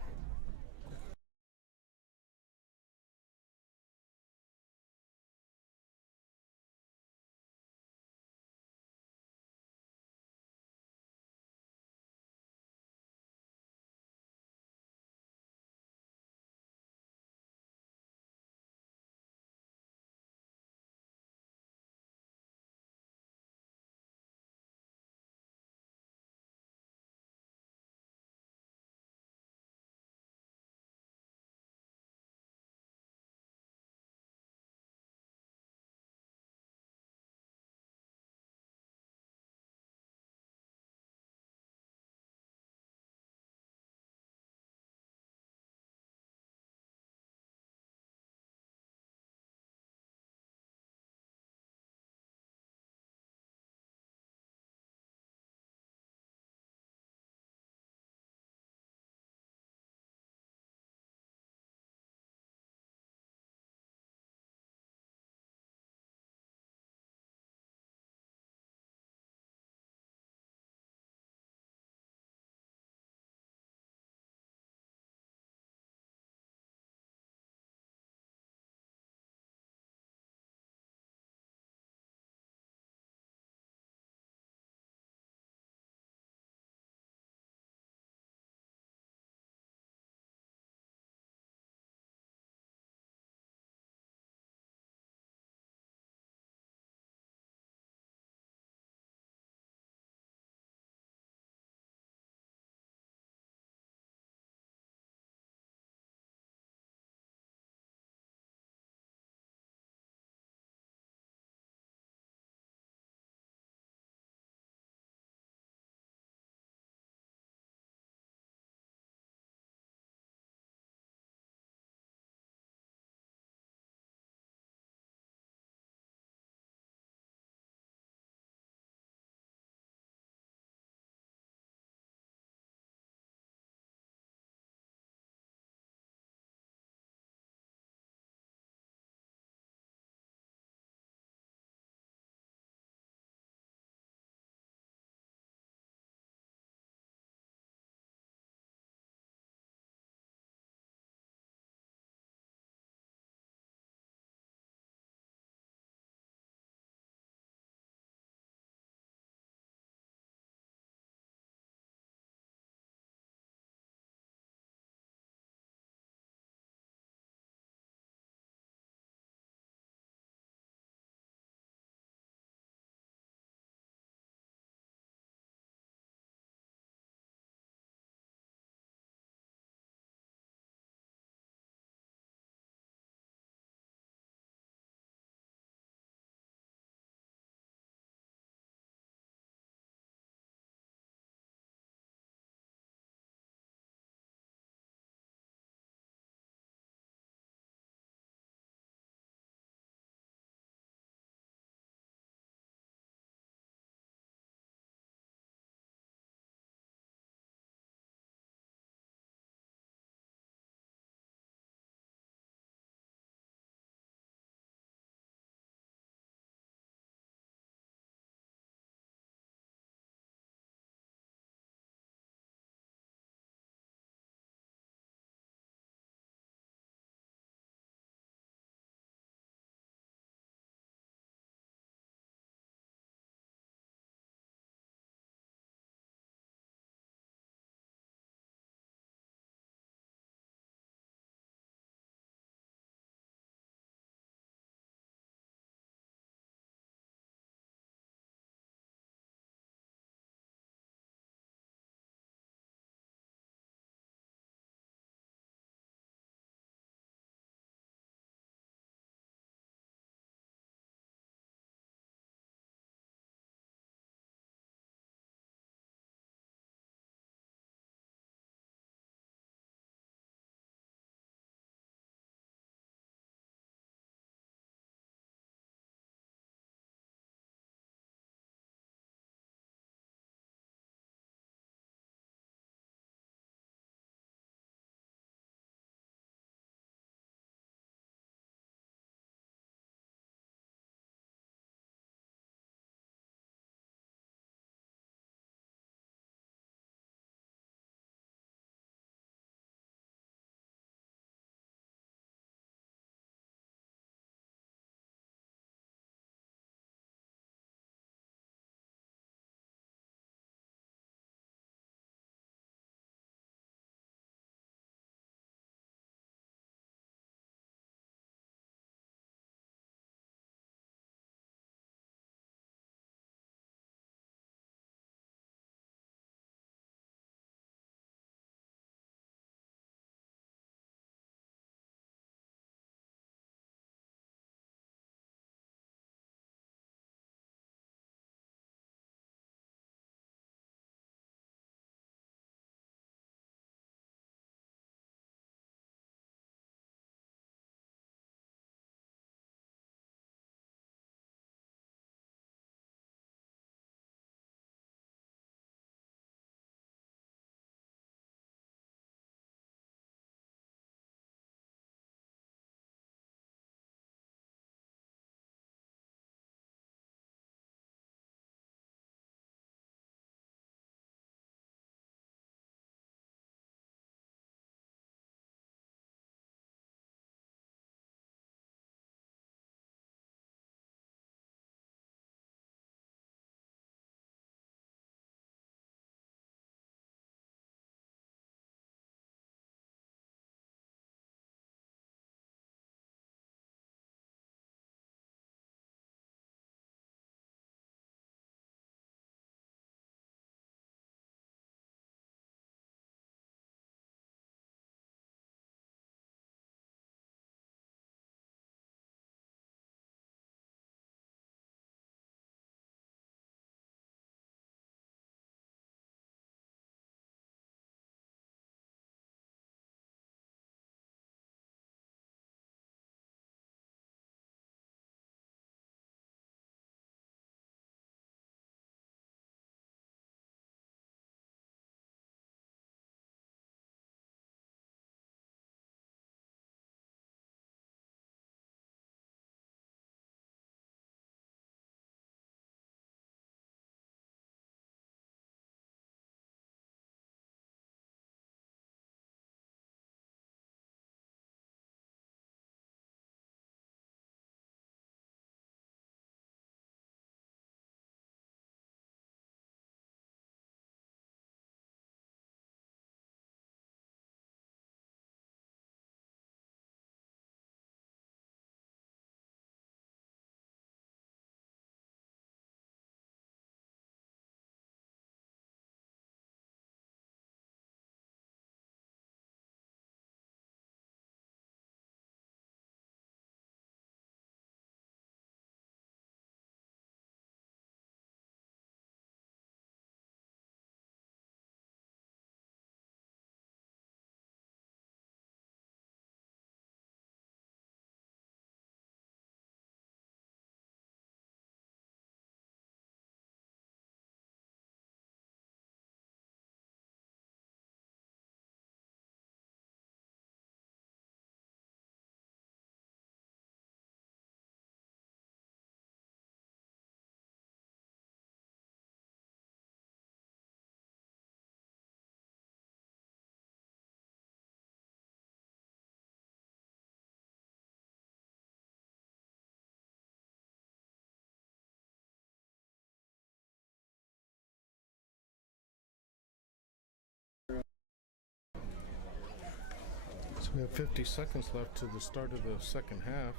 So we have 50 seconds left to the start of the second half.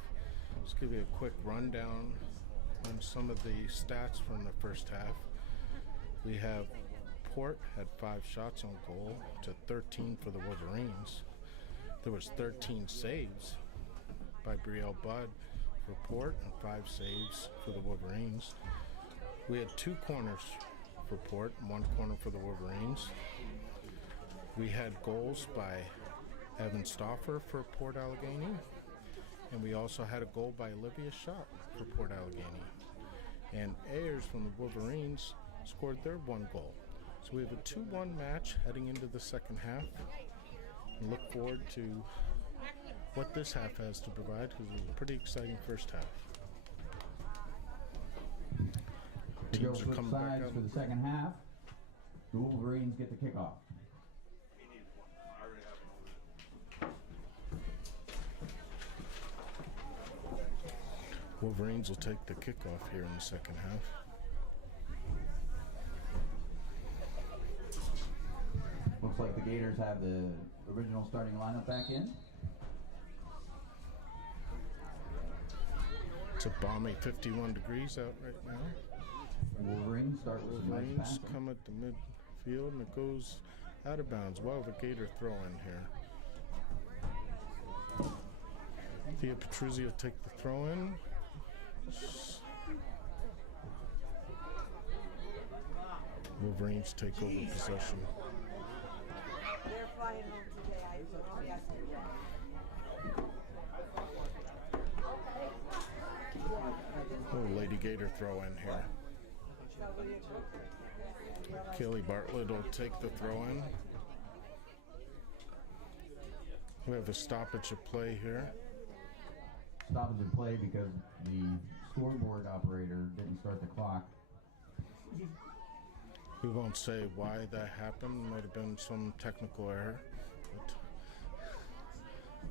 Let's give you a quick rundown on some of the stats from the first half. We have Port had 5 shots on goal to 13 for the Wolverines. There was 13 saves by Brielle Budd for Port and 5 saves for the Wolverines. We had 2 corners for Port and 1 corner for the Wolverines. We had goals by Evan Stauffer for Port Allegany, and we also had a goal by Olivia Schott for Port Allegany. And Ayers from the Wolverines scored their 1 goal. So we have a 2-1 match heading into the second half. And look forward to what this half has to provide, because it was a pretty exciting first half. Teams are coming back up for the second half. The Wolverines get the kickoff. Wolverines will take the kickoff here in the second half. Looks like the Gators have the original starting lineup back in. It's a balmy 51 degrees out right now. Wolverines start with some nice Wolverines passing. come at the midfield and it goes out of bounds. Well, the Gator throw in here. Thea Petruzzi will take the throw in. Wolverines take over possession. They're flying home today. I told you yesterday. Oh, Lady Gator throw in here. Kelly Bartlett will take the throw in. We have a stoppage of play here. Stoppage in play because the scoreboard operator didn't start the clock. We won't say why that happened. Might have been some technical error.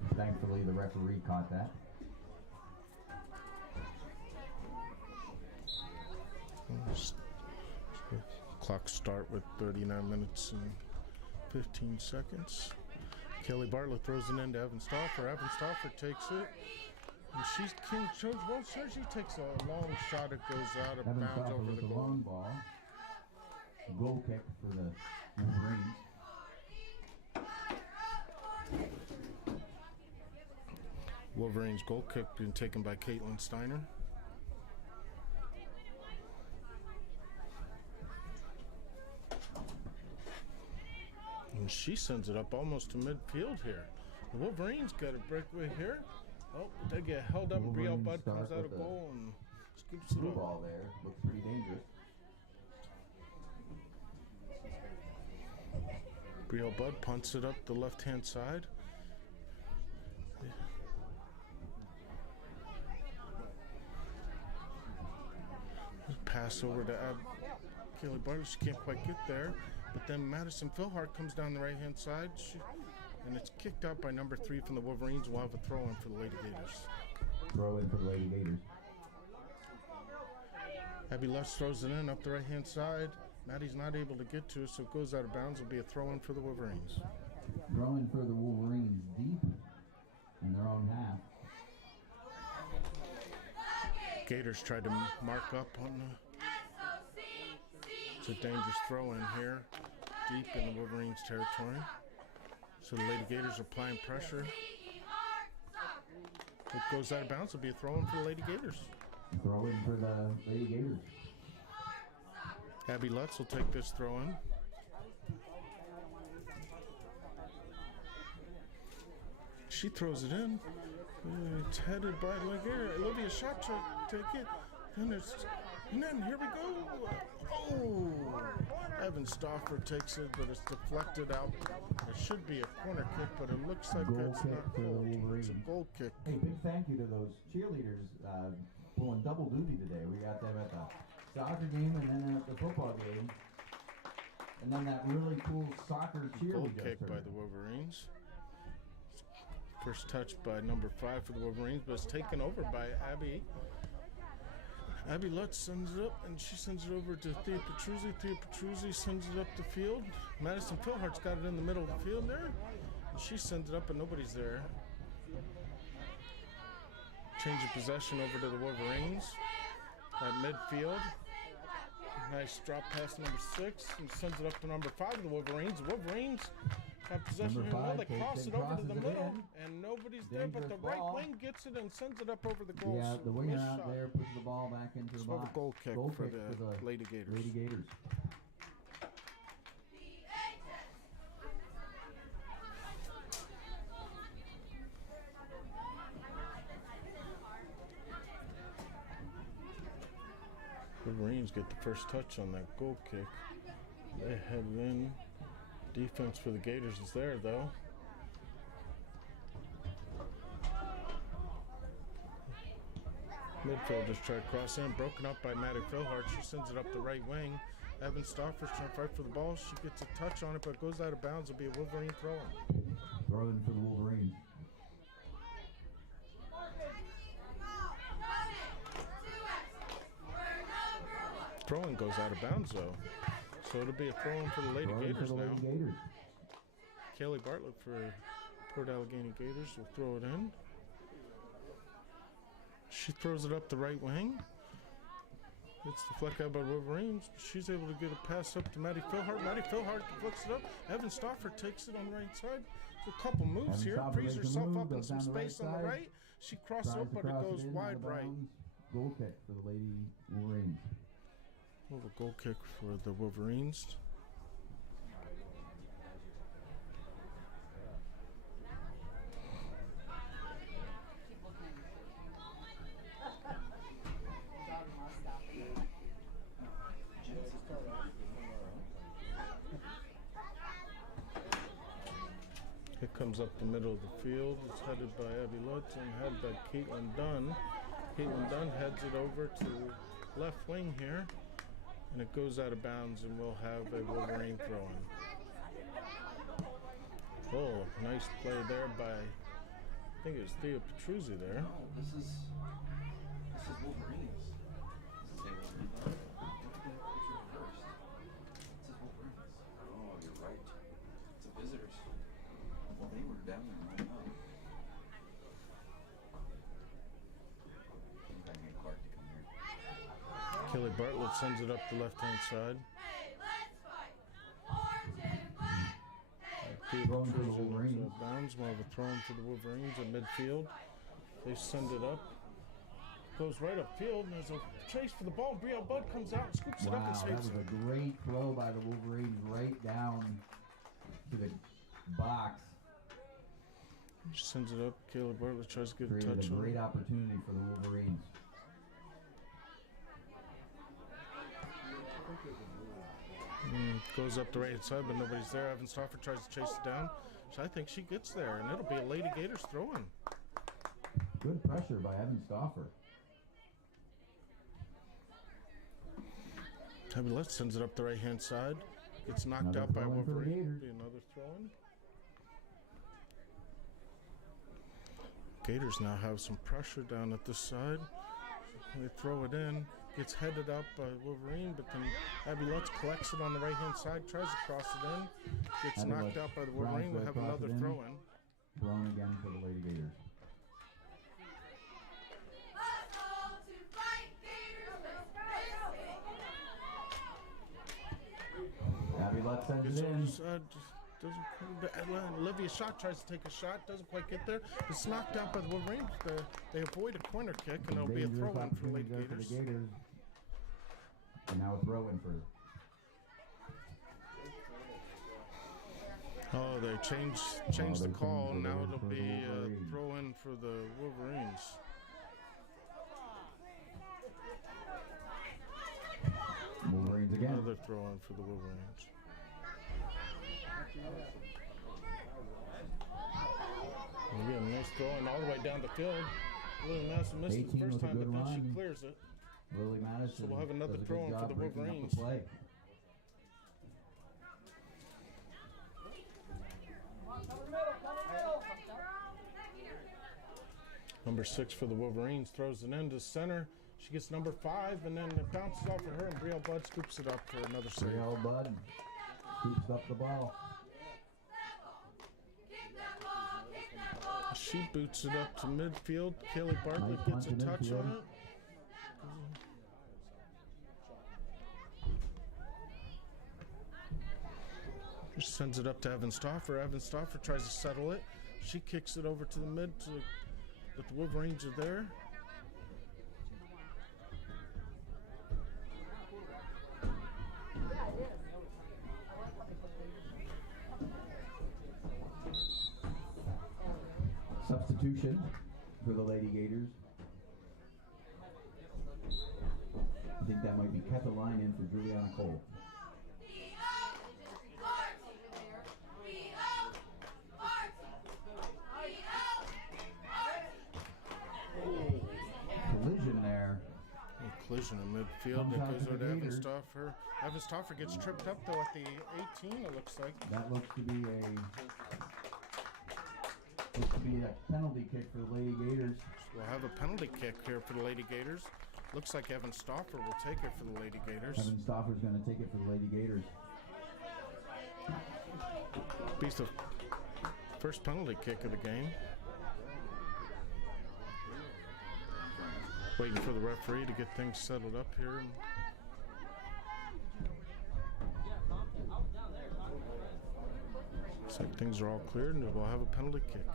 But Thankfully, the referee caught that. Clock start with 39 minutes and 15 seconds. Kelly Bartlett throws it into Evan Stauffer. Evan Stauffer takes it. And she's King George. Well, sure, she takes a long shot. It goes out of Evan bounds Stauffer over with the the goal. long ball. A goal kick for the Wolverines. Wolverines goal kick being taken by Caitlin Steiner. And she sends it up almost to midfield here. The Wolverines got a breakaway here. Oh, they get held up. Brielle Wolverines Budd comes start out of with a goal and scoops it Blue up. ball there. Looks pretty dangerous. Brielle Budd punts it up the left-hand side. Pass over to Kelly Bartlett. She can't quite get there. But then Madison Philhart comes down the right-hand side. And it's kicked out by number 3 from the Wolverines. We'll have a throw-in for the Lady Gators. Throw in for the Lady Gators. Abby Lutz throws it in up the right-hand side. Maddie's not able to get to it, so it goes out of bounds. It'll be a throw-in for the Wolverines. Throw in for the Wolverines deep in their own half. Gators tried to mark up on the... It's a dangerous throw-in here, deep in the Wolverines' territory. So the Lady Gators are applying pressure. It goes out of bounds. It'll be a throw-in for the Lady Gators. Throw in for the Lady Gators. Abby Lutz will take this throw-in. She throws it in. It's headed by Lady Gator. Olivia Schott to take it. And then here we go. Oh! Evan Stauffer takes it, but it's deflected out. It should be a corner kick, but it looks like Goal it's kick not for the goal. Wolverines. It's a goal kick. Hey, big thank you to those cheerleaders pulling double duty today. We got them at the soccer game and then at the football game. And then that really cool soccer cheer Goal we just kick by heard. the Wolverines. First touch by number 5 for the Wolverines, but it's taken over by Abby. Abby Lutz sends it up, and she sends it over to Thea Petruzzi. Thea Petruzzi sends it up the field. Madison Philhart's got it in the middle of the field there. She sends it up, but nobody's there. Change of possession over to the Wolverines at midfield. Nice drop pass number 6, and sends it up to number 5 of the Wolverines. The Wolverines have possession in the middle. They cross it over to the middle, and nobody's there, but the right wing gets it and sends it up over the goal. Yeah, the winger out there puts the ball back into the box. A goal kick for the Lady Gators. Lady Gators. The Wolverines get the first touch on that goal kick. They head in. Defense for the Gators is there, though. Midfielders try to cross in, broken up by Maddie Philhart. She sends it up the right wing. Evan Stoffer's trying to fight for the ball. She gets a touch on it, but goes out of bounds. It'll be a Wolverine throw-in. Throw-in for the Wolverines. Throw-in goes out of bounds, though. So it'll be a throw-in for the Lady Gators now. Kaylee Bartlett for Port Allegany Gators will throw it in. She throws it up the right wing. It's deflected by Wolverines. She's able to get a pass up to Maddie Philhart. Maddie Philhart deflects it up. Evan Stoffer takes it on the right side. A couple moves here. Frees herself up in some space on the right. She crosses up, but it goes wide right. Goal kick for the Lady Wolverines. We'll have a goal kick for the Wolverines. It comes up the middle of the field. It's headed by Abby Lutz and headed by Caitlin Dunn. Caitlin Dunn heads it over to left wing here, and it goes out of bounds, and we'll have a Wolverine throw-in. Oh, nice play there by, I think it was Thea Petruzzi there. No, this is Wolverines. This is a Wolverine. Look at the picture reversed. It says Wolverines. Oh, you're right. It's the visitors. Well, they were down there right now. I think I need Clark to come here. Kelly Bartlett sends it up the left-hand side. Hey, let's fight. Orange and black. Hey, Thea Throwing for the Petruzzi Wolverines. moves out of bounds. We'll have a throw-in for the Wolverines at midfield. They send it up. Goes right upfield, and there's a chase for the ball. Brielle Budd comes out and scoops it up and Wow, that saves was it. a great throw by the Wolverines right down to the box. She sends it up. Caleb Bartlett tries to get a Created touch a on great it. opportunity for the Wolverines. Goes up the right side, but nobody's there. Evan Stoffer tries to chase it down. So I think she gets there, and it'll be a Lady Gators throw-in. Good pressure by Evan Stoffer. Tabby Letts sends it up the right-hand side. Gets knocked Another out by throw-in for the Wolverine. Gators. Be another throw-in. Gators now have some pressure down at this side. They throw it in. Gets headed up by Wolverine, but then Abby Lutz collects it on the right-hand side, tries to cross it in. Gets Abby knocked Lutz out by the tries Wolverine. to We'll have cross another it in. throw-in. Thrown again for the Lady Gators. Hustle to fight. Gators with Abby Lutz sends it in. Olivia Schott tries to take a shot, doesn't quite get there. It's knocked out by the Wolverines. They avoid a corner kick, and it'll be a Dangerous throw-in for opportunity Lady there for the Gators. Gators. And now a throw-in for. Oh, they changed they the call. changed it Now over it'll for the be a Wolverines. throw-in for the Wolverines. Wolverines again. Another throw-in for the Wolverines. Again, nice throwing all the way down the field. Lily Madison missed it the 18 first with a time, but good then she run. clears it. Lily Madison. So we'll have another does a good throw-in for job the breaking up Wolverines. play. Number 6 for the Wolverines throws it into center. She gets number 5, and then it bounces off of her, and Brielle Budd scoops it up for another save. Brielle Budd scoops up the ball. Kick that She boots it up to midfield. Kaylee Bartlett Nice gets a punt to touch midfield. on it. Just sends it up to Evan Stoffer. Evan Stoffer tries to settle it. She kicks it over to the mid, but the Wolverines are there. Substitution for the Lady Gators. I think that might be kept the line in for Juliana Cole. Collision there. A collision in midfield that goes over to Evan Stoffer. Evan Stoffer gets tripped up though at the 18, it looks like. That looks to be a penalty kick for the Lady Gators. We'll have a penalty kick here for the Lady Gators. Looks like Evan Stoffer will take it for the Lady Gators. Evan Stoffer's going to take it for the Lady Gators. Be the first penalty kick of the game. Waiting for the referee to get things settled up here. Looks like things are all cleared and we'll have a penalty kick.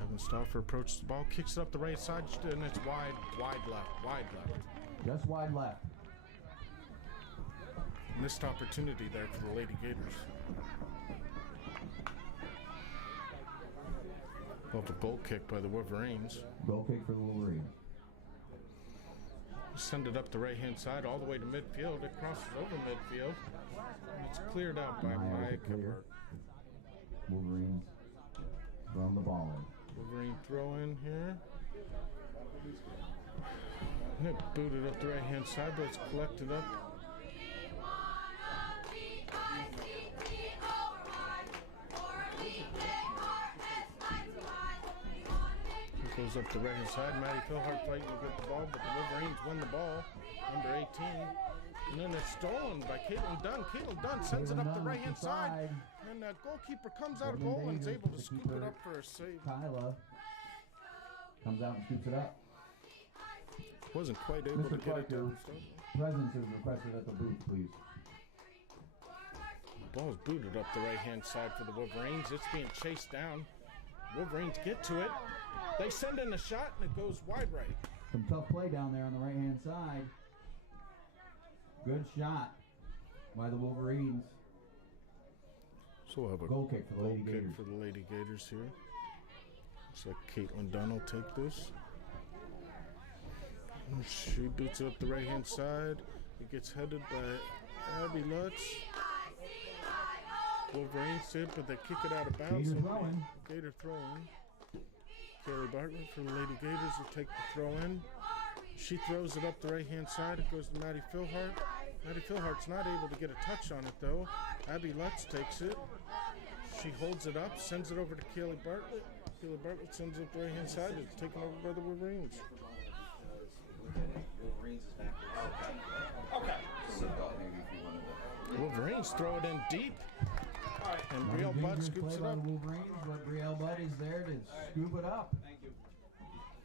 Evan Stoffer approaches the ball, kicks it up the right side, and it's wide left. Just wide left. Missed opportunity there for the Lady Gators. Well, a goal kick by the Wolverines. Goal kick for the Wolverines. Send it up the right-hand side all the way to midfield. It crosses over midfield. It's cleared out by Maya Kipper. Wolverines throwing the ball in. Wolverine throw in here. And it booted up the right-hand side, but it's collected up. It goes up the right-hand side. Maddie Philhart fighting to get the ball, but the Wolverines win the ball. Number 18. And then it's stolen by Caitlin Dunn. Caitlin Dunn sends it up the right-hand side. And the goalkeeper comes out of goal and is able to scoop it up for a save. Kyla comes out and scoops it up. Wasn't quite able to get it down. Presence is requested at the booth, please. Ball's booted up the right-hand side for the Wolverines. It's being chased down. Wolverines get to it. They send in a shot and it goes wide right. Some tough play down there on the right-hand side. Good shot by the Wolverines. So we'll have a goal kick for the Lady Gators. For the Lady Gators here. Looks like Caitlin Dunn will take this. She boots it up the right-hand side. It gets headed by Abby Lutz. Wolverines did, but they kick it out of bounds. Gator throwing. Gator throwing. Kaylee Bartlett from the Lady Gators will take the throw in. She throws it up the right-hand side. It goes to Maddie Philhart. Maddie Philhart's not able to get a touch on it, though. Abby Lutz takes it. She holds it up, sends it over to Kaylee Bartlett. Kaylee Bartlett sends it up the right-hand side. It's taken over by the Wolverines. Wolverines is back. Okay. So maybe if you wanted to. Wolverines throw it in deep. And Brielle Budd scoops it up. Wolverines, but Brielle Budd is there to scoop it up. Thank you.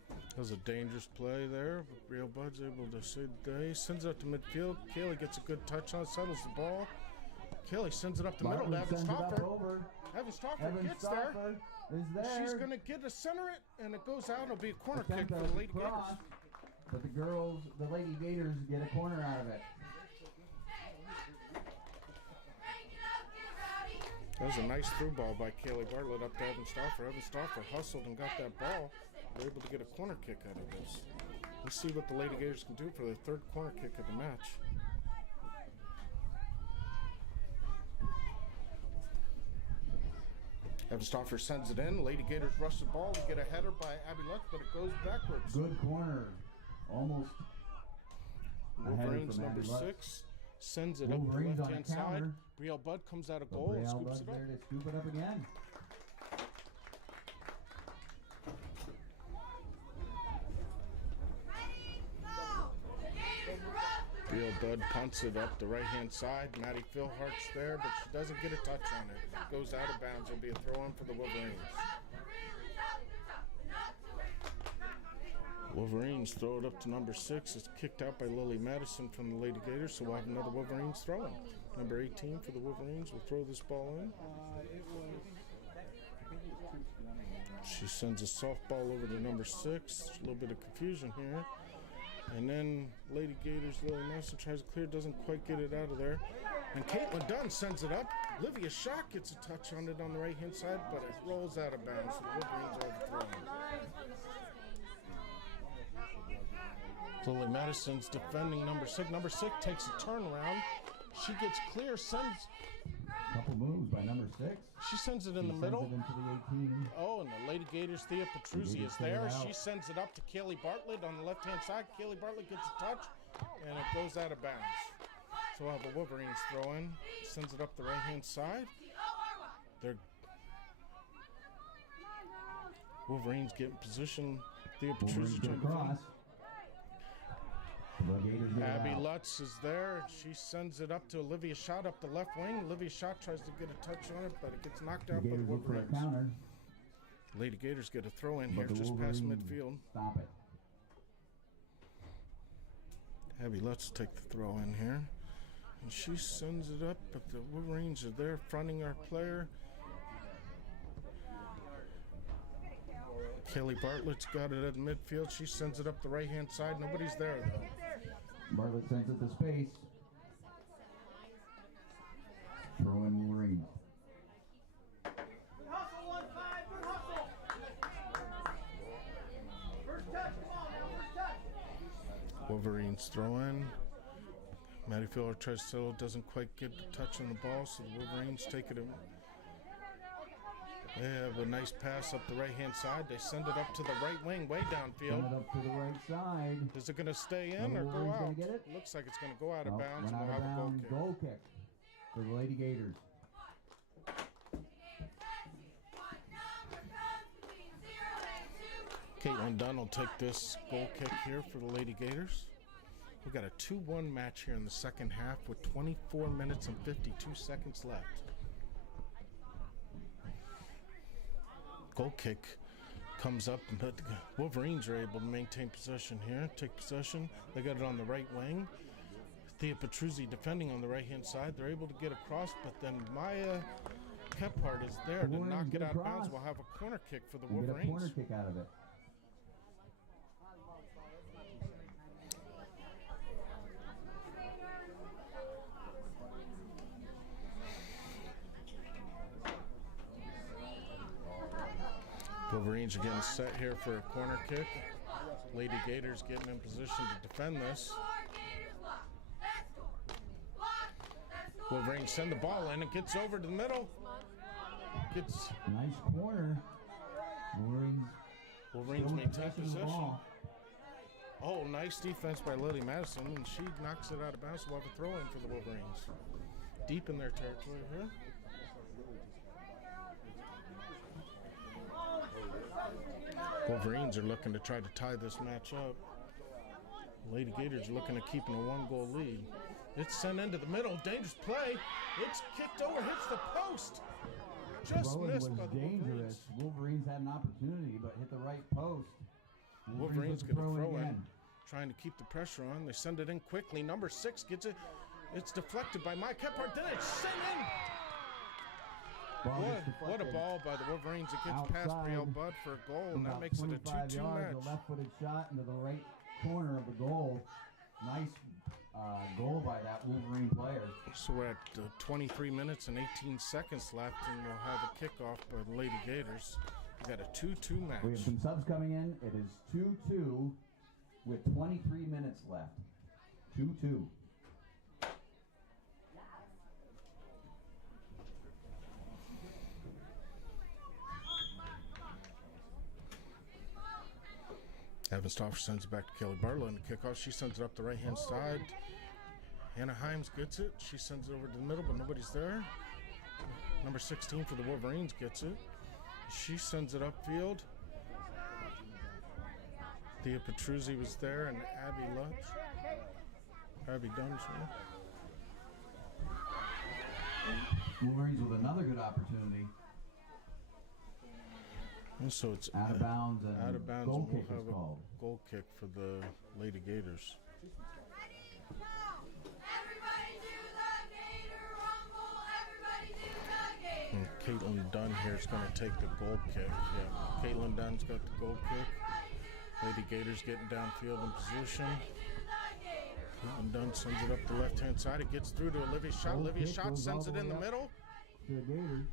That was a dangerous play there. But Brielle Budd's able to save the day. Sends it up to midfield. Kaylee gets a good touch on it, settles the ball. Kaylee sends it up the middle to Evan Stoffer. Evan Stoffer gets there. Is there. She's going to get to center it, and it goes out. It'll be a corner kick for the Lady Gators. But the Lady Gators get a corner out of it. That was a nice through ball by Kaylee Bartlett up to Evan Stoffer. Evan Stoffer hustled and got that ball. They're able to get a corner kick out of this. Let's see what the Lady Gators can do for their third corner kick of the match. Evan Stoffer sends it in. Lady Gators rush the ball to get a header by Abby Lutz, but it goes backwards. Good corner. Almost. Wolverines number 6 sends it up the left-hand side. Brielle Budd comes out of goal and scoops it up. There to scoop it up again. Brielle Budd punts it up the right-hand side. Maddie Philhart's there, but she doesn't get a touch on it. It goes out of bounds. It'll be a throw-in for the Wolverines. Wolverines throw it up to number 6. It's kicked out by Lily Madison from the Lady Gators, so we'll have another Wolverines throwing. Number 18 for the Wolverines will throw this ball in. She sends a softball over to number 6. A little bit of confusion here. And then Lady Gators, Lily Madison tries to clear, doesn't quite get it out of there. And Caitlin Dunn sends it up. Olivia Schock gets a touch on it on the right-hand side, but it rolls out of bounds. So the Wolverines overthrown. Lily Madison's defending number 6. Number 6 takes a turnaround. She gets clear, sends. Couple moves by number 6. She sends it in She the middle. Sends it into the 18. Oh, and the Lady Gators, Thea Petruzzi is there. She sends it up to Kaylee Bartlett on the left-hand side. Kaylee Bartlett gets a touch, and it goes out of bounds. So we'll have the Wolverines throw in. Sends it up the right-hand side. They're Wolverines get in position. Thea Petruzzi trying to cross. Abby Lutz is there. She sends it up to Olivia Schott up the left wing. Olivia Schott tries to get a touch on it, but it gets knocked out by the Wolverines. Lady Gators get a throw in here just past midfield. Stop it. Abby Lutz take the throw in here. And she sends it up, but the Wolverines are there fronting our player. Kelly Bartlett's got it at midfield. She sends it up the right-hand side. Nobody's there, though. Bartlett sends it to space. Throw in Wolverines. Good hustle, 1-5, good hustle. First touch, come on now, first touch. Wolverines throw in. Maddie Filler tries to settle, doesn't quite get the touch on the ball, so the Wolverines take it in. They have a nice pass up the right-hand side. They send it up to the right wing, way downfield. Send it up to the right side. Is it going to stay in or go out? Get it? Looks like it's going to go out of bounds. Went We'll out have of a bounds. goal Goal kick for the Lady Gators. Caitlin Dunn will take this goal kick here for the Lady Gators. We've got a 2-1 match here in the second half with 24 minutes and 52 seconds left. Goal kick comes up, but the Wolverines are able to maintain possession here, take possession. They got it on the right wing. Thea Petruzzi defending on the right-hand side. They're able to get across, but then Maya Kephart is there to knock it out of bounds. We'll have a corner kick for the Wolverines. Get a corner kick out of it. Wolverines are getting set here for a corner kick. Lady Gators getting in position to defend this. Wolverines send the ball in. It gets over to the middle. Gets nice corner. Wolverines maintain possession. Oh, nice defense by Lily Madison, and she knocks it out of bounds. We'll have a throw in for the Wolverines. Deep in their territory here. Wolverines are looking to try to tie this match up. Lady Gators are looking to keep in a 1-goal lead. It's sent into the middle. Dangerous play. It's kicked over, hits the post. Just missed by the Wolverines. Wolverines had an opportunity, but hit the right post. Wolverines get a throw in, trying to keep the pressure on. They send it in quickly. Number 6 gets it. It's deflected by Mike Kephart. Then it's sent in. What a ball by the Wolverines. It gets past Brielle Budd for a goal, and that makes it a 2-2 match. A left-footed shot into the right corner of the goal. Nice goal by that Wolverine player. So we're at 23 minutes and 18 seconds left, and we'll have a kickoff by the Lady Gators. We've got a 2-2 match. We have some subs coming in. It is 2-2 with 23 minutes left. 2-2. Evan Stoffer sends it back to Kelly Barlow in the kickoff. She sends it up the right-hand side. Hannah Himes gets it. She sends it over to the middle, but nobody's there. Number 16 for the Wolverines gets it. She sends it upfield. Thea Petruzzi was there, and Abby Lutz. Abby Dunn, sorry. Wolverines with another good opportunity. And so it's Out of bounds and out of bounds, goal and we'll kick is have a called. goal kick for the Lady Gators. Ready? Go! Everybody do the Gator Rumble! Everybody do the Gator! And Caitlin Dunn here is going to take the goal kick. Yeah, Caitlin Dunn's got the goal kick. Lady Gators getting downfield in position. Caitlin Dunn sends it up the left-hand side. It gets through to Olivia Schott. Goal Olivia kick Schott goes sends all it the in the way up. middle. To the Gators.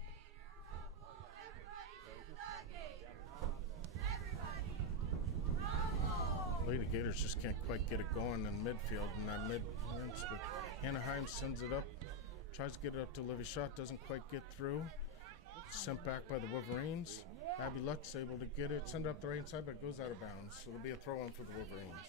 Lady Gators just can't quite get it going in midfield in that mid. But Hannah Himes sends it up, tries to get it up to Olivia Schott, doesn't quite get through. Sent back by the Wolverines. Abby Lutz able to get it, send it up the right side, but it goes out of bounds. So it'll be a throw-in for the Wolverines.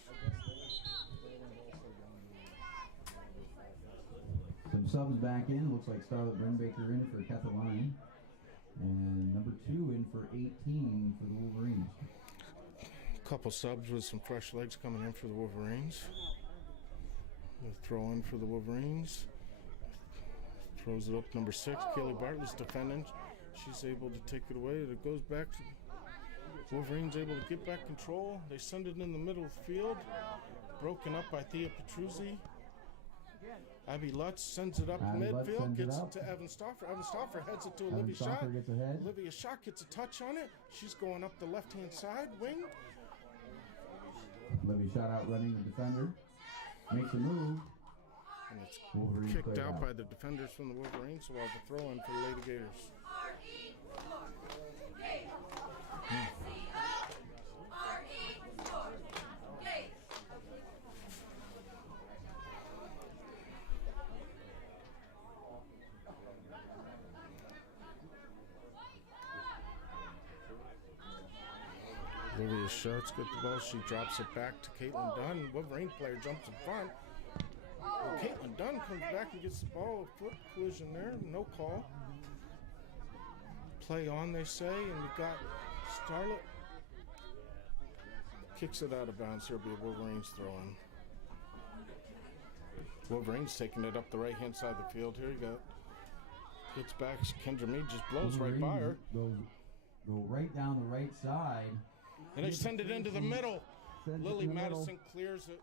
Some subs back in. Looks like Starlet Brenbaker in for Cataline. And number 2 in for 18 for the Wolverines. Couple subs with some fresh legs coming in for the Wolverines. The throw in for the Wolverines. Throws it up number 6. Kaylee Bartlett's defending. She's able to take it away. It goes back to Wolverines able to get back control. They send it in the middle of the field. Broken up by Thea Petruzzi. Abby Lutz sends it up midfield, gets it to Evan Stauffer. Evan Stauffer heads it to Olivia Schott. Gets ahead. Olivia Schott gets a touch on it. She's going up the left-hand side wing. Olivia Schott out running the defender. Makes a move. And it's Wolverines kicked cleared out by the defenders from the Wolverines, so we'll have a throw-in for the Lady Gators. Olivia Shart's got the ball. She drops it back to Caitlin Dunn. Wolverine player jumps in front. Well, Caitlin Dunn comes back and gets the ball. A foot collision there. No call. Play on, they say. And you got Starlet. Kicks it out of bounds. There'll be a Wolverines throw-in. Wolverines taking it up the right-hand side of the field here. You got gets back. Kendra Mead just blows right by her. Go right down the right side. And they send it into the middle. Sends it Lily in the Madison middle. clears it.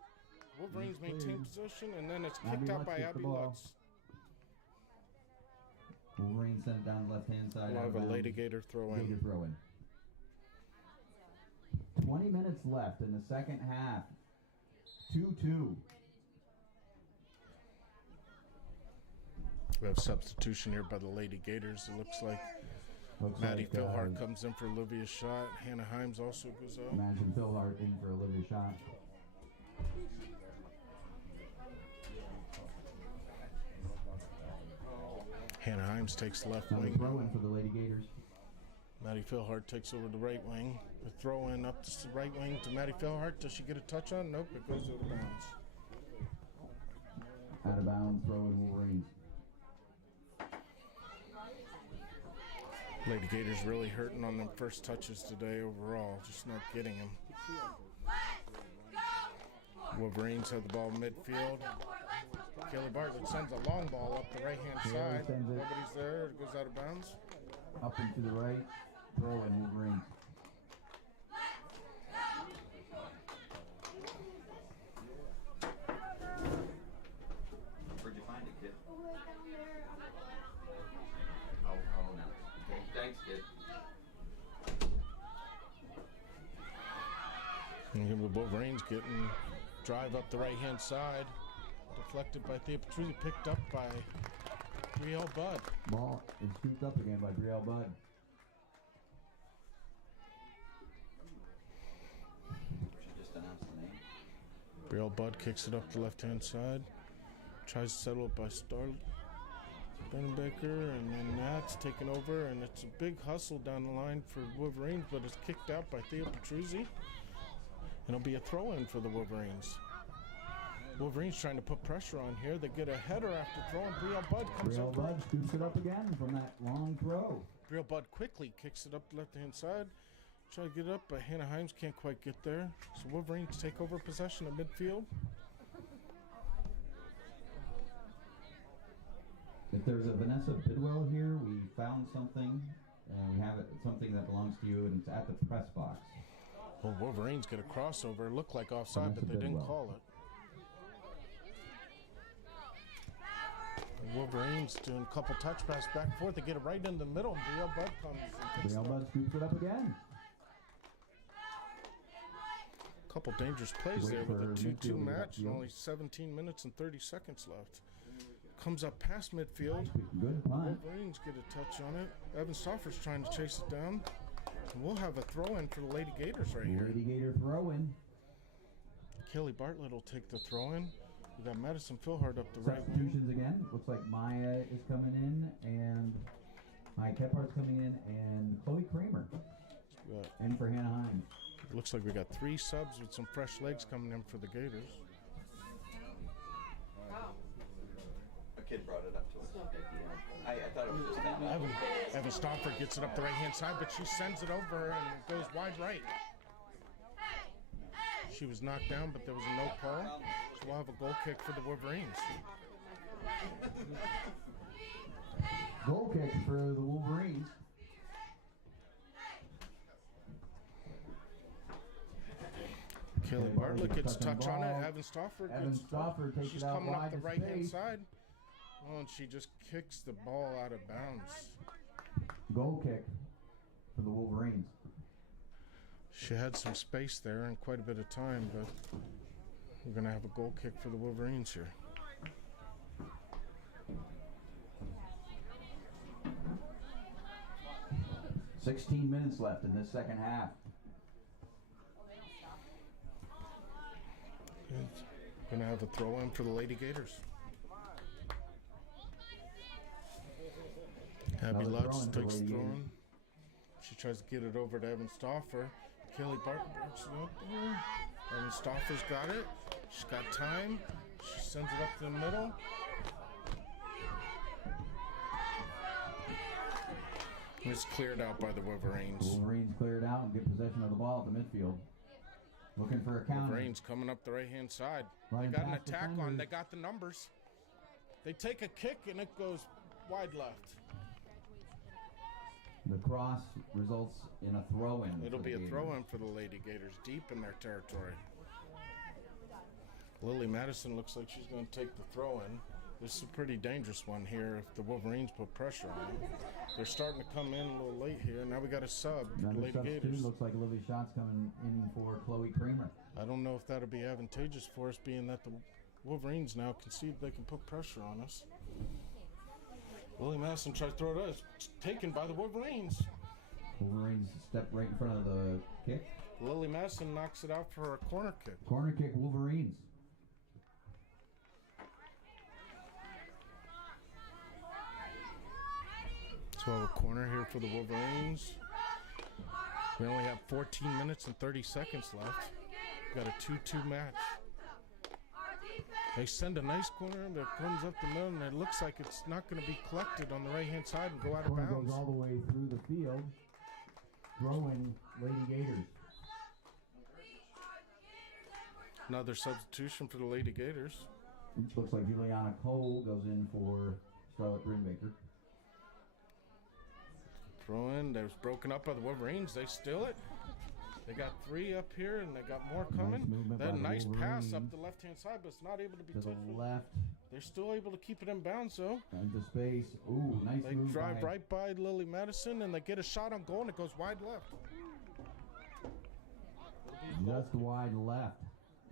Wolverines maintain position, and then it's Abby kicked out Lutz by gets the Abby ball. Lutz. Wolverines sent it down the left-hand side. We'll out have of a bounds. Lady Gator throw in. Gator throw in. 20 minutes left in the second half. 2-2. We have substitution here by the Lady Gators. It looks like Maddie Philhart comes in for Olivia Schott. Hannah Himes also goes out. Imagine Philhart in for Olivia Schott. Hannah Himes takes the left Now the wing. throw in for the Lady Gators. Maddie Philhart takes over the right wing. The throw in up to the right wing to Maddie Philhart. Does she get a touch on? Nope, it goes out of bounds. Out of bounds, throw in Wolverines. Lady Gators really hurting on them first touches today overall, just not getting them. Wolverines have the ball midfield. Kelly Bartlett sends a long ball up the right-hand side. sends it. Nobody's there. It goes out of bounds. Up and to the right, throw in Wolverines. Where'd you find it, kid? Oh, no. Okay, thanks, kid. And here the Wolverines getting drive up the right-hand side. Deflected by Thea Petruzzi, picked up by Brielle Budd. Ball is scooped up again by Brielle Budd. Should just announce the name. Brielle Budd kicks it up the left-hand side. Tries to settle it by Starlet Bennebaker, and then that's taken over, and it's a big hustle down the line for Wolverines, but it's kicked out by Thea Petruzzi. It'll be a throw-in for the Wolverines. Wolverines trying to put pressure on here. They get a header after throwing. Brielle Budd comes Brielle up. Budd scoops it up again from that long throw. Brielle Budd quickly kicks it up the left-hand side. Try to get it up, but Hannah Himes can't quite get there. So Wolverines take over possession of midfield. If there's a Vanessa Bidwell here, we found something and we have it, something that belongs to you, and it's at the press box. Well, Wolverines get a crossover. It looked like offside, but they didn't call it. Wolverines doing a couple touch passes back and forth. They get it right in the middle. Brielle Budd comes and picks it Brielle up. Budd scoops it up again. A couple dangerous plays Wait there with a for 2-2 midfield match and upfield. only 17 minutes and 30 seconds left. Comes up past midfield. Good punt. Wolverines get a touch on it. Evan Stoffer's trying to chase it down. And we'll have a throw-in for the Lady Gators right here. Lady Gator throw in. Kelly Bartlett will take the throw-in. We got Madison Philhart up the right wing. Substitutions again. Looks like Maya is coming in, and Maya Kephart's coming in, and Chloe Kramer in for Hannah Hines. Looks like we got 3 subs with some fresh legs coming in for the Gators. A kid brought it up to us. I thought it was just that. Evan Stoffer gets it up the right-hand side, but she sends it over and it goes wide right. She was knocked down, but there was a no call. So we'll have a goal kick for the Wolverines. Goal kick for the Wolverines. Kelly Bartlett gets a touch on it. Evan Stoffer takes she's it out coming up wide the to right-hand space. side. Oh, and she just kicks the ball out of bounds. Goal kick for the Wolverines. She had some space there and quite a bit of time, but we're going to have a goal kick for the Wolverines here. $16 minutes left in this second half. Going to have a throw-in for the Lady Gators. Abby Another Lutz throw-in for takes the Lady throw-in. She tries to get it over to Evan Stoffer. Kelly Barton breaks it up there. Evan Stoffer's got it. She's got time. She sends it up to the middle. It's cleared out by the Wolverines. Wolverines cleared out and get possession of the ball at the midfield. Looking for a counter. Wolverines coming up the right-hand side. Running They got an past attack on. defenders. They got the numbers. They take a kick and it goes wide left. The cross results in a throw-in. It'll for be the a Gators. throw-in for the Lady Gators deep in their territory. Lily Madison looks like she's going to take the throw-in. This is a pretty dangerous one here if the Wolverines put pressure on them. They're starting to come in a little late here. Now we got a sub for the Another Lady substitute. Gators. Looks like Olivia Schott's coming in for Chloe Kramer. I don't know if that'll be advantageous for us, being that the Wolverines now can see if they can put pressure on us. Lily Madison tries to throw it up. It's taken by the Wolverines. Wolverines step right in front of the kick. Lily Madison knocks it out for a corner kick. Corner kick, Wolverines. So we'll have a corner here for the Wolverines. We only have 14 minutes and 30 seconds left. Got a 2-2 match. They send a nice corner that comes up the middle, and it looks like it's not going to be collected on the right-hand side and go out of Corner bounds. goes all the way through the field. Throwing Lady Gators. Another substitution for the Lady Gators. Looks like Juliana Cole goes in for Charlotte Brinbaker. Throw in. There's broken up by the Wolverines. They steal it. They got 3 up here, and they got more coming. movement That by the nice pass up Wolverines. the left-hand side, but it's not able to be To the taken. left They're still able to keep it in bounds, though. into space. Ooh, nice They move drive by right by Lily Madison, and they get a shot on goal, and it goes wide left. just wide left.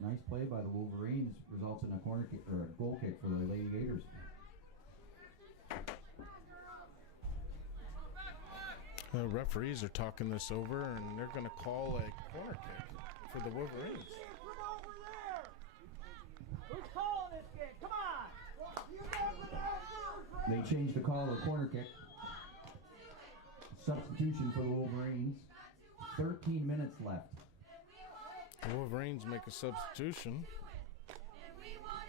Nice play by the Wolverines. Results in a corner kick or a goal kick for the Lady Gators. The referees are talking this over, and they're going to call a corner kick for the Wolverines. From over there! Who's calling this game? Come on! You guys are out there! They changed the call to a corner kick. Substitution for the Wolverines. 13 minutes left. The Wolverines make a substitution.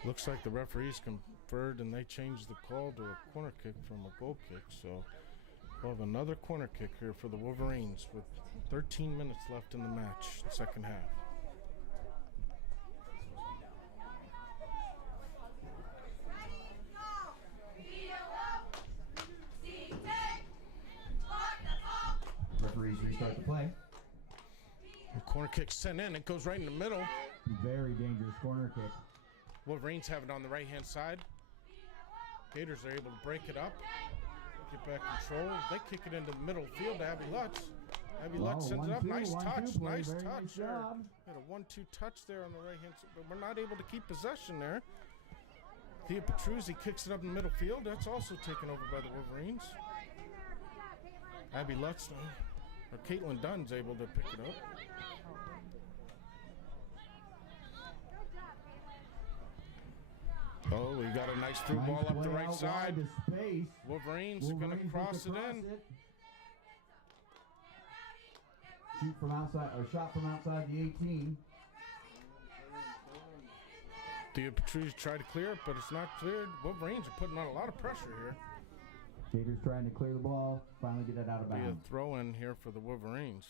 Looks like the referees conferred, and they changed the call to a corner kick from a goal kick. So we'll have another corner kick here for the Wolverines with 13 minutes left in the match, second half. Ready, go! Heel up! See, take! Lock the ball! Corner kick sent in. It goes right in the middle. Very dangerous corner kick. Wolverines have it on the right-hand side. Gators are able to break it up, get back control. They kick it into the middle field to Abby Lutz. Abby Lutz sends it up. Nice touch. Nice touch there. Had a 1-2 touch there on the right-hand side, but we're not able to keep possession there. Thea Petruzzi kicks it up in the middle field. That's also taken over by the Wolverines. Abby Lutz, or Caitlin Dunn's able to pick it up. Oh, we got a nice through ball up the right side. Wolverines are going to cross it in. Shoot from outside, or shot from outside the 18. Thea Petruzzi tried to clear it, but it's not cleared. Wolverines are putting on a lot of pressure here. Gators trying to clear the ball, finally get it out of bounds. Be a throw in here for the Wolverines.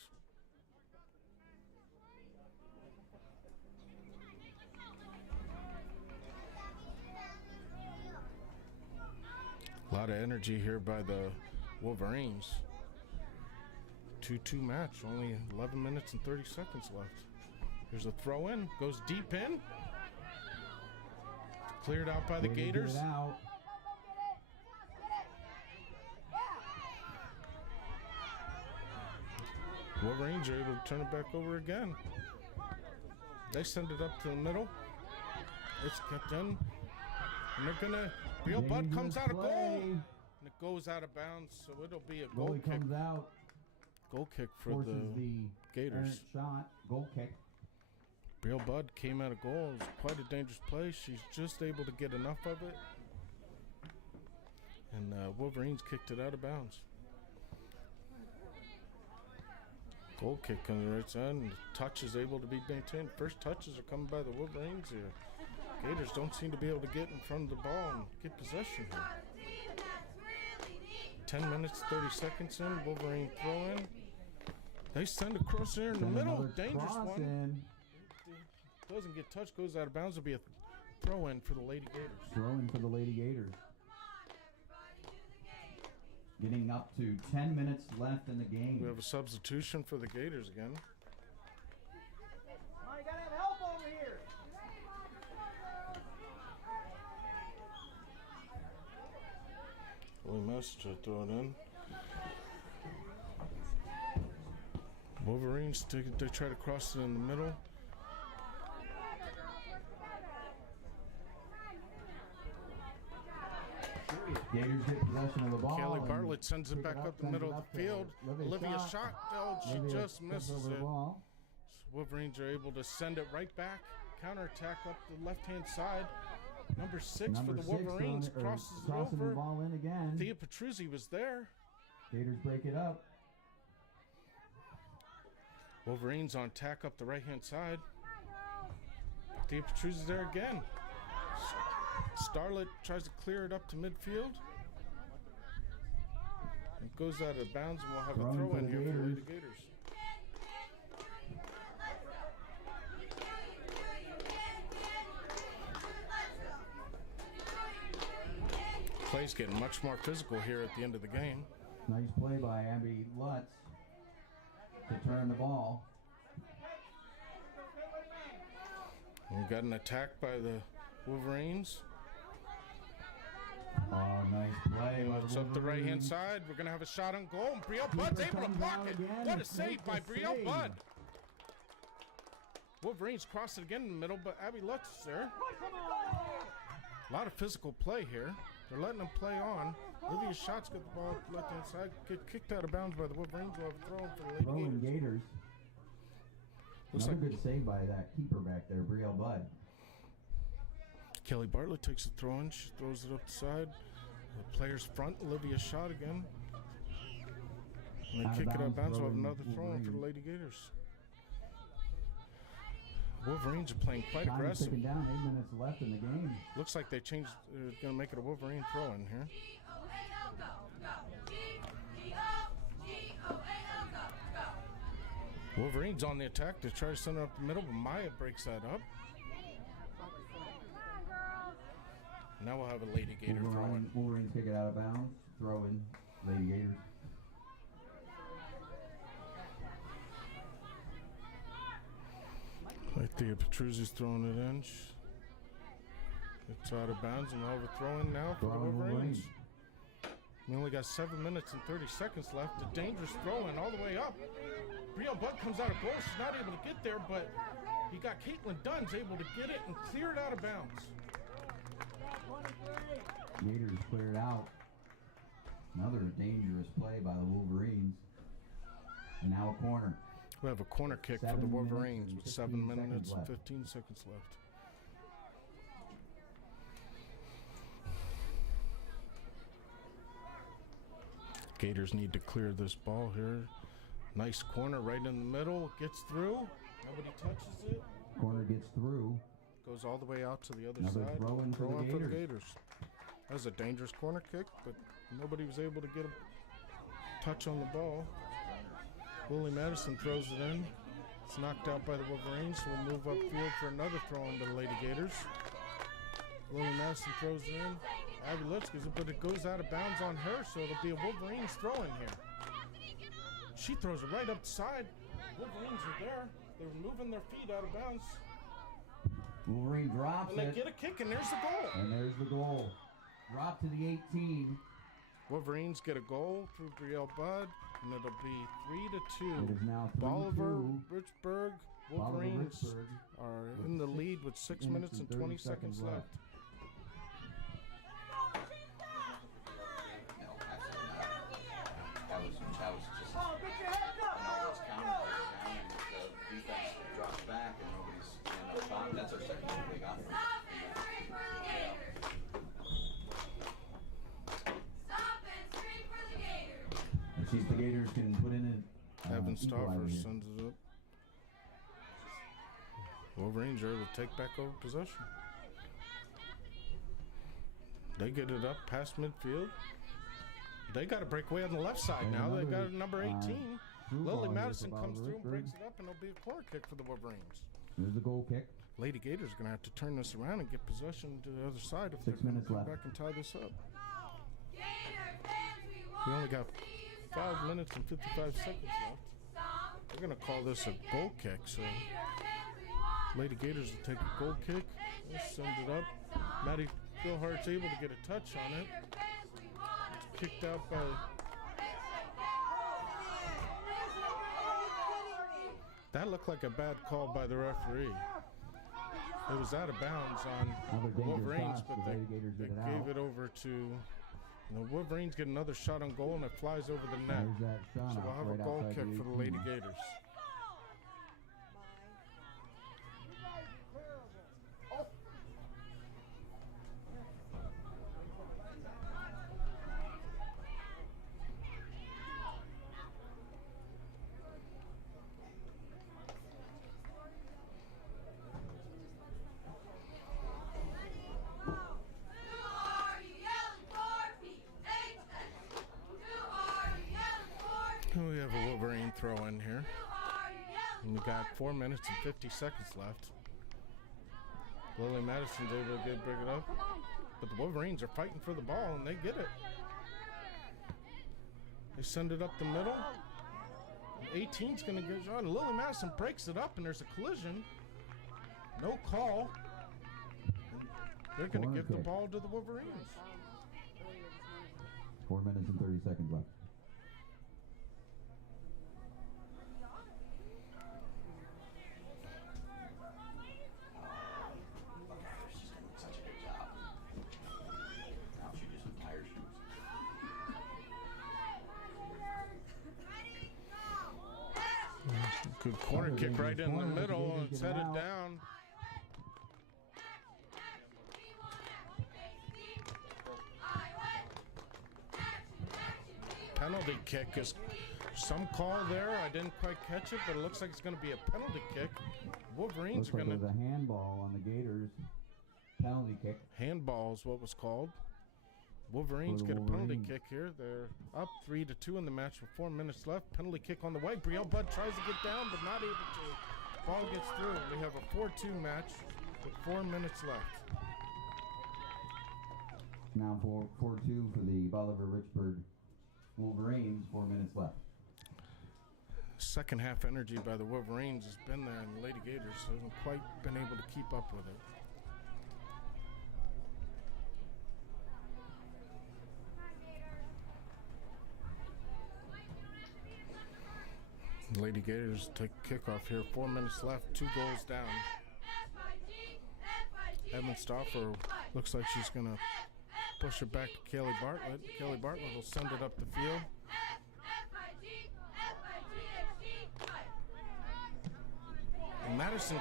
A lot of energy here by the Wolverines. 2-2 match, only 11 minutes and 30 seconds left. Here's a throw in, goes deep in. Cleared out by the Gators. Wolverines are able to turn it back over again. They send it up to the middle. It's kept in. And they're gonna, Real Bud comes out of goal. And it goes out of bounds, so it'll be a goal kick. Comes out. Goal kick for the Gators. Shot, goal kick. Real Bud came out of goal. It was quite a dangerous play. She's just able to get enough of it. And Wolverines kicked it out of bounds. Goal kick on the right side, and the touch is able to be maintained. First touches are coming by the Wolverines here. Gators don't seem to be able to get in front of the ball and get possession here. 10 minutes, 30 seconds in. Wolverine throw in. They send a cross there in the middle. Dangerous one. Doesn't get touched, goes out of bounds. It'll be a throw in for the Lady Gators. Throw in for the Lady Gators. Getting up to 10 minutes left in the game. We have a substitution for the Gators again. Come on, you gotta have help over here. Willie Messer throw it in. Wolverines, they try to cross it in the middle. Gators get possession of the ball. Kelly Bartlett sends it back up the middle of the field. Olivia shot. Oh, she just misses it. Wolverines are able to send it right back. Counterattack up the left-hand side. Number 6 for the Wolverines crosses it over. The ball in again. Thea Petruzzi was there. Gators break it up. Wolverines on tack up the right-hand side. Thea Petruzzi's there again. Starlet tries to clear it up to midfield. It goes out of bounds, and we'll have a throw in here for the Lady Gators. Play's getting much more physical here at the end of the game. Nice play by Abby Lutz to turn the ball. We've got an attack by the Wolverines. Oh, nice play. It's up the right-hand side. We're going to have a shot on goal. And Brielle Budd's able to block it. What a save by Brielle Budd. Wolverines cross it again in the middle, but Abby Lutz is there. A lot of physical play here. They're letting them play on. Olivia Schatz got the ball up the left-hand side. Get kicked out of bounds by the Wolverines. We'll have a throw for the Lady Gators. Looks Another like good save by that keeper back there, Brielle Budd. Kelly Bartlett takes the throw in. She throws it up the side. The player's front, Olivia shot again. And they kick it out of bounds. We'll have another throw in for the Lady Gators. Wolverines are playing quite aggressive. Taken down, 8 minutes left in the game. Looks like they changed. They're going to make it a Wolverine throw in here. Wolverines on the attack. They try to send it up the middle, but Maya breaks that up. Now we'll have a Lady Gator throw in. Wolverines kick it out of bounds. Throw in Lady Gators. Right there, Petruzzi's throwing it in. It's out of bounds, and we'll have a throw in now for the Wolverines. We only got 7 minutes and 30 seconds left. A dangerous throw in all the way up. Brielle Budd comes out of goal. She's not able to get there, but you got Caitlin Dunn's able to get it and clear it out of bounds. Gators cleared out. Another dangerous play by the Wolverines. And now a corner. We have a corner kick for the Wolverines with 7 minutes and 15 seconds left. Gators need to clear this ball here. Nice corner right in the middle. Gets through. Nobody touches it. Corner gets through. Goes all the way out to the other Another side. throw in for the Gators. That was a dangerous corner kick, but nobody was able to get a touch on the ball. Lily Madison throws it in. It's knocked out by the Wolverines, so we'll move upfield for another throw in to the Lady Gators. Lily Madison throws it in. Abby Lutz gets it, but it goes out of bounds on her, so it'll be a Wolverines throw in here. She throws it right up the side. Wolverines are there. They're moving their feet out of bounds. Wolverine drops and they get a kick, and there's the goal. And there's the goal. Drop to the 18. Wolverines get a goal through Brielle Budd, and it'll be 3-2. It is now 3-2. Boliver, Richburg, Wolverines Richburg are in the lead with 6 minutes and 20 seconds left. That was just Oh, get your head up! and all those counters down and the defense drops back and nobody's stopping. That's our second goal they got. Stop and scream for the Gators. Stop and scream for the Gators. Let's see if the Gators can put in an Evan Stauffer equalizer. sends it up. Wolverines are able to take back over possession. They get it up past midfield. They got a breakaway on the left side There's now. They got another, number 18. through ball Lily here Madison for comes Bolivar through and Richburg. breaks it up, and it'll be a corner kick for the Wolverines. There's the goal kick. Lady Gators are going to have to turn this around and get possession to the other side if 6 they're going to minutes come left. back and tie this up. Gator fans, we We only want got to see you 5 stomp. minutes and 55 seconds left. Stomp. We're going to call this a goal kick, so Gator fans, we want Lady Gators will take a goal kick. They'll send it up. Maddie Philhart's able to get a touch on it. Gator fans, we want to Kicked out by... That looked like a bad call by the referee. It was out of bounds on Another the dangerous Wolverines, pass. but The they Lady Gators get it gave out. it over to... The Wolverines get another shot on goal, and it flies over the net. There's that shot So we'll out have right a goal outside kick the for the Lady 18. Gators. Who are you yelling for, P-H-S? Who are you yelling for, We have a Wolverine throw in here. Who are you yelling And we got 4 minutes and 50 seconds left. Lily Madison's able to bring it up. But the Wolverines are fighting for the ball, and they get it. They send it up the middle. 18's going to get on. Lily Madison breaks it up, and there's a collision. No call. And they're going to Corner give the kick. ball to the Wolverines. 4 minutes and 30 seconds left. Good corner Another kick right dangerous in the corner, but the middle, and Gators it's get it headed out. down. Penalty kick is some call there. I didn't quite catch it, but it looks like it's going to be a penalty kick. Wolverines Looks are like going there's to a handball on the Gators. Penalty kick. handball is what was called. Wolverines For the get a penalty Wolverines. kick here. They're up 3-2 in the match with 4 minutes left. Penalty kick on the way. Brielle Budd tries to get down, but not able to. Ball gets through. We have a 4-2 match with 4 minutes left. Now 4-2 for the Bolivar Richburg Wolverines. 4 minutes left. second half energy by the Wolverines has been there, and the Lady Gators haven't quite been able to keep up with it. Lady Gators take kickoff here. 4 minutes left. 2 goals down. Evan Stauffer looks like she's going to push it back to Kelly Bartlett. Kelly Bartlett will send it up the field. And Madison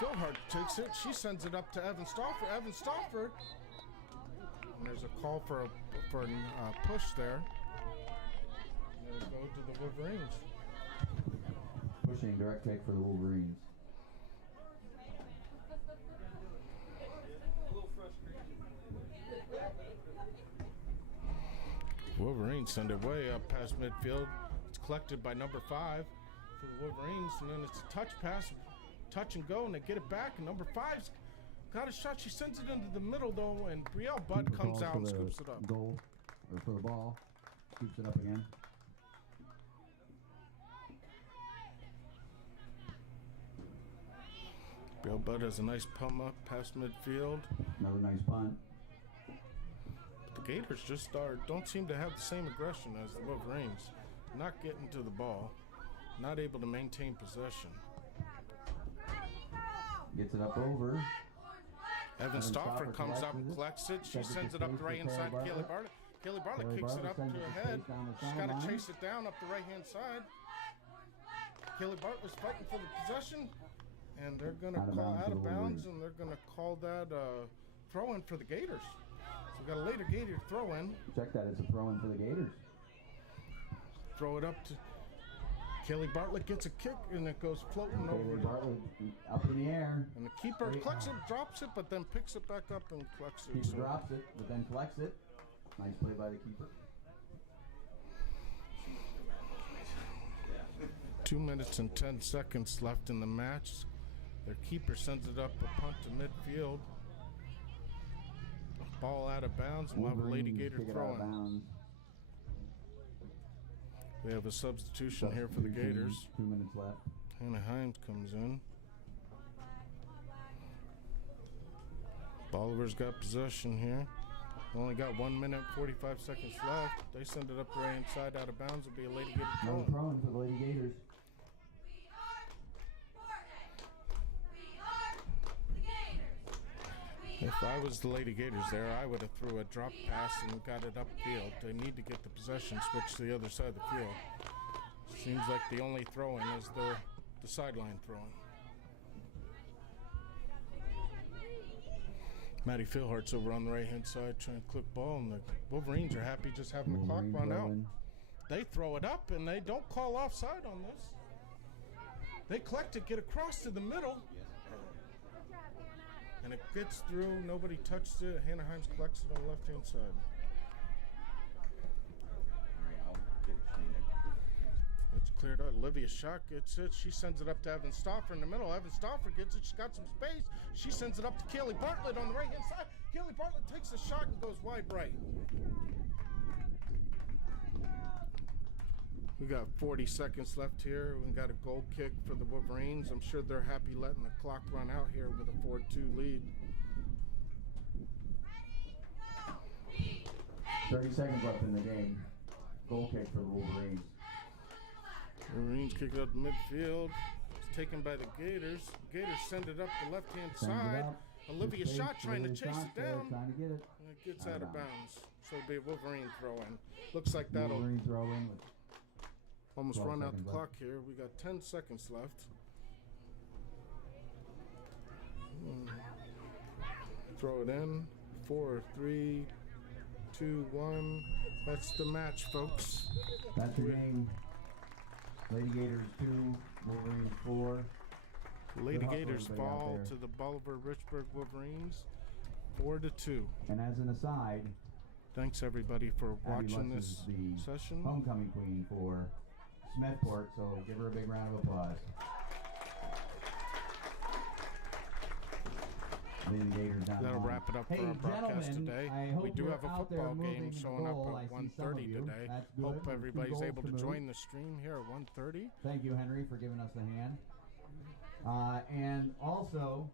Philhart takes it. She sends it up to Evan Stauffer. Evan Stauffer. And there's a call for a push there. There we go to the Wolverines. Pushing direct take for the Wolverines. Wolverines send it way up past midfield. It's collected by number 5 for the Wolverines, and then it's a touch pass, touch and go, and they get it back. And number 5's got a shot. She sends it into the middle though, and Brielle Budd comes out and scoops it up. Goal, or for the ball, scoops it up again. Brielle Budd has a nice pump up past midfield. Another nice punt. The Gators just don't seem to have the same aggression as the Wolverines. Not getting to the ball, not able to maintain possession. Gets it up over. Evan Stauffer comes up and collects it. She sends it up the right hand side to Kelly Bartlett. Kelly Bartlett kicks it up to her head. She's got to chase it down up the right hand side. Kelly Bartlett's fighting for the possession, and they're going to call out of bounds, and they're going to call that throw in for the Gators. So we got a later Gator throw in. Check that, it's a throw in for the Gators. Throw it up to Kelly Bartlett, gets a kick, and it goes floating over. Bartlett up in the air. And the keeper collects it, drops it, but then picks it back up and collects it. Keeper drops it, but then collects it. Nice play by the keeper. 2 minutes and 10 seconds left in the match. Their keeper sends it up a punt to midfield. Ball out of bounds, and we'll have a Lady Gator throwing. We have a substitution here for the Gators. 2 minutes left. Hannah Himes comes in. Bolivar's got possession here. Only got 1 minute, 45 seconds left. They send it up the right hand side out of bounds. It'll be a Lady Gator No throwing for the Lady Gators. If I was the Lady Gators there, I would have threw a drop pass and got it upfield. They need to get the possession, switch to the other side of the field. Seems like the only throw-in is the sideline throw-in. Maddie Philhart's over on the right-hand side trying to clip ball, and the Wolverines are happy just having the clock run out. They throw it up, and they don't call offside on this. They collect it, get across to the middle. And it gets through, nobody touched it. Hannah Himes collects it on the left-hand side. It's cleared out. Olivia Schock gets it. She sends it up to Evan Stauffer in the middle. Evan Stauffer gets it. She's got some space. She sends it up to Kelly Bartlett on the right-hand side. Kelly Bartlett takes a shot and goes wide right. We got 40 seconds left here. We got a goal kick for the Wolverines. I'm sure they're happy letting the clock run out here with a 4-2 lead. 30 seconds left in the game. Goal kick for the Wolverines. Wolverines kick it up the midfield. It's taken by the Gators. Gators send it up the left-hand side. Olivia Schott trying to chase it down. Trying to get it. And it gets out of bounds. So it'll be a Wolverine throw-in. Looks like that'll Wolverine throw in. almost run out the clock here. We got 10 seconds left. Throw it in. 4, 3, 2, 1. That's the match, folks. That's the game. Lady Gators 2, Wolverines 4. Lady Gators fall to the Boliver Richburg Wolverines 4-2. And as an aside, thanks everybody for Abby watching Lutz this is the session. homecoming queen for Smethport, so give her a big round of applause. Leading the Gators down That'll the line. wrap it up for Hey, our broadcast gentlemen, today. I hope We do you're have a out there football moving game the showing up goal. I at see some of 1:30 you. today. That's good. Hope There's 2 everybody's goals able to move. join the stream here at 1:30. Thank you, Henry, for giving us a hand. And also,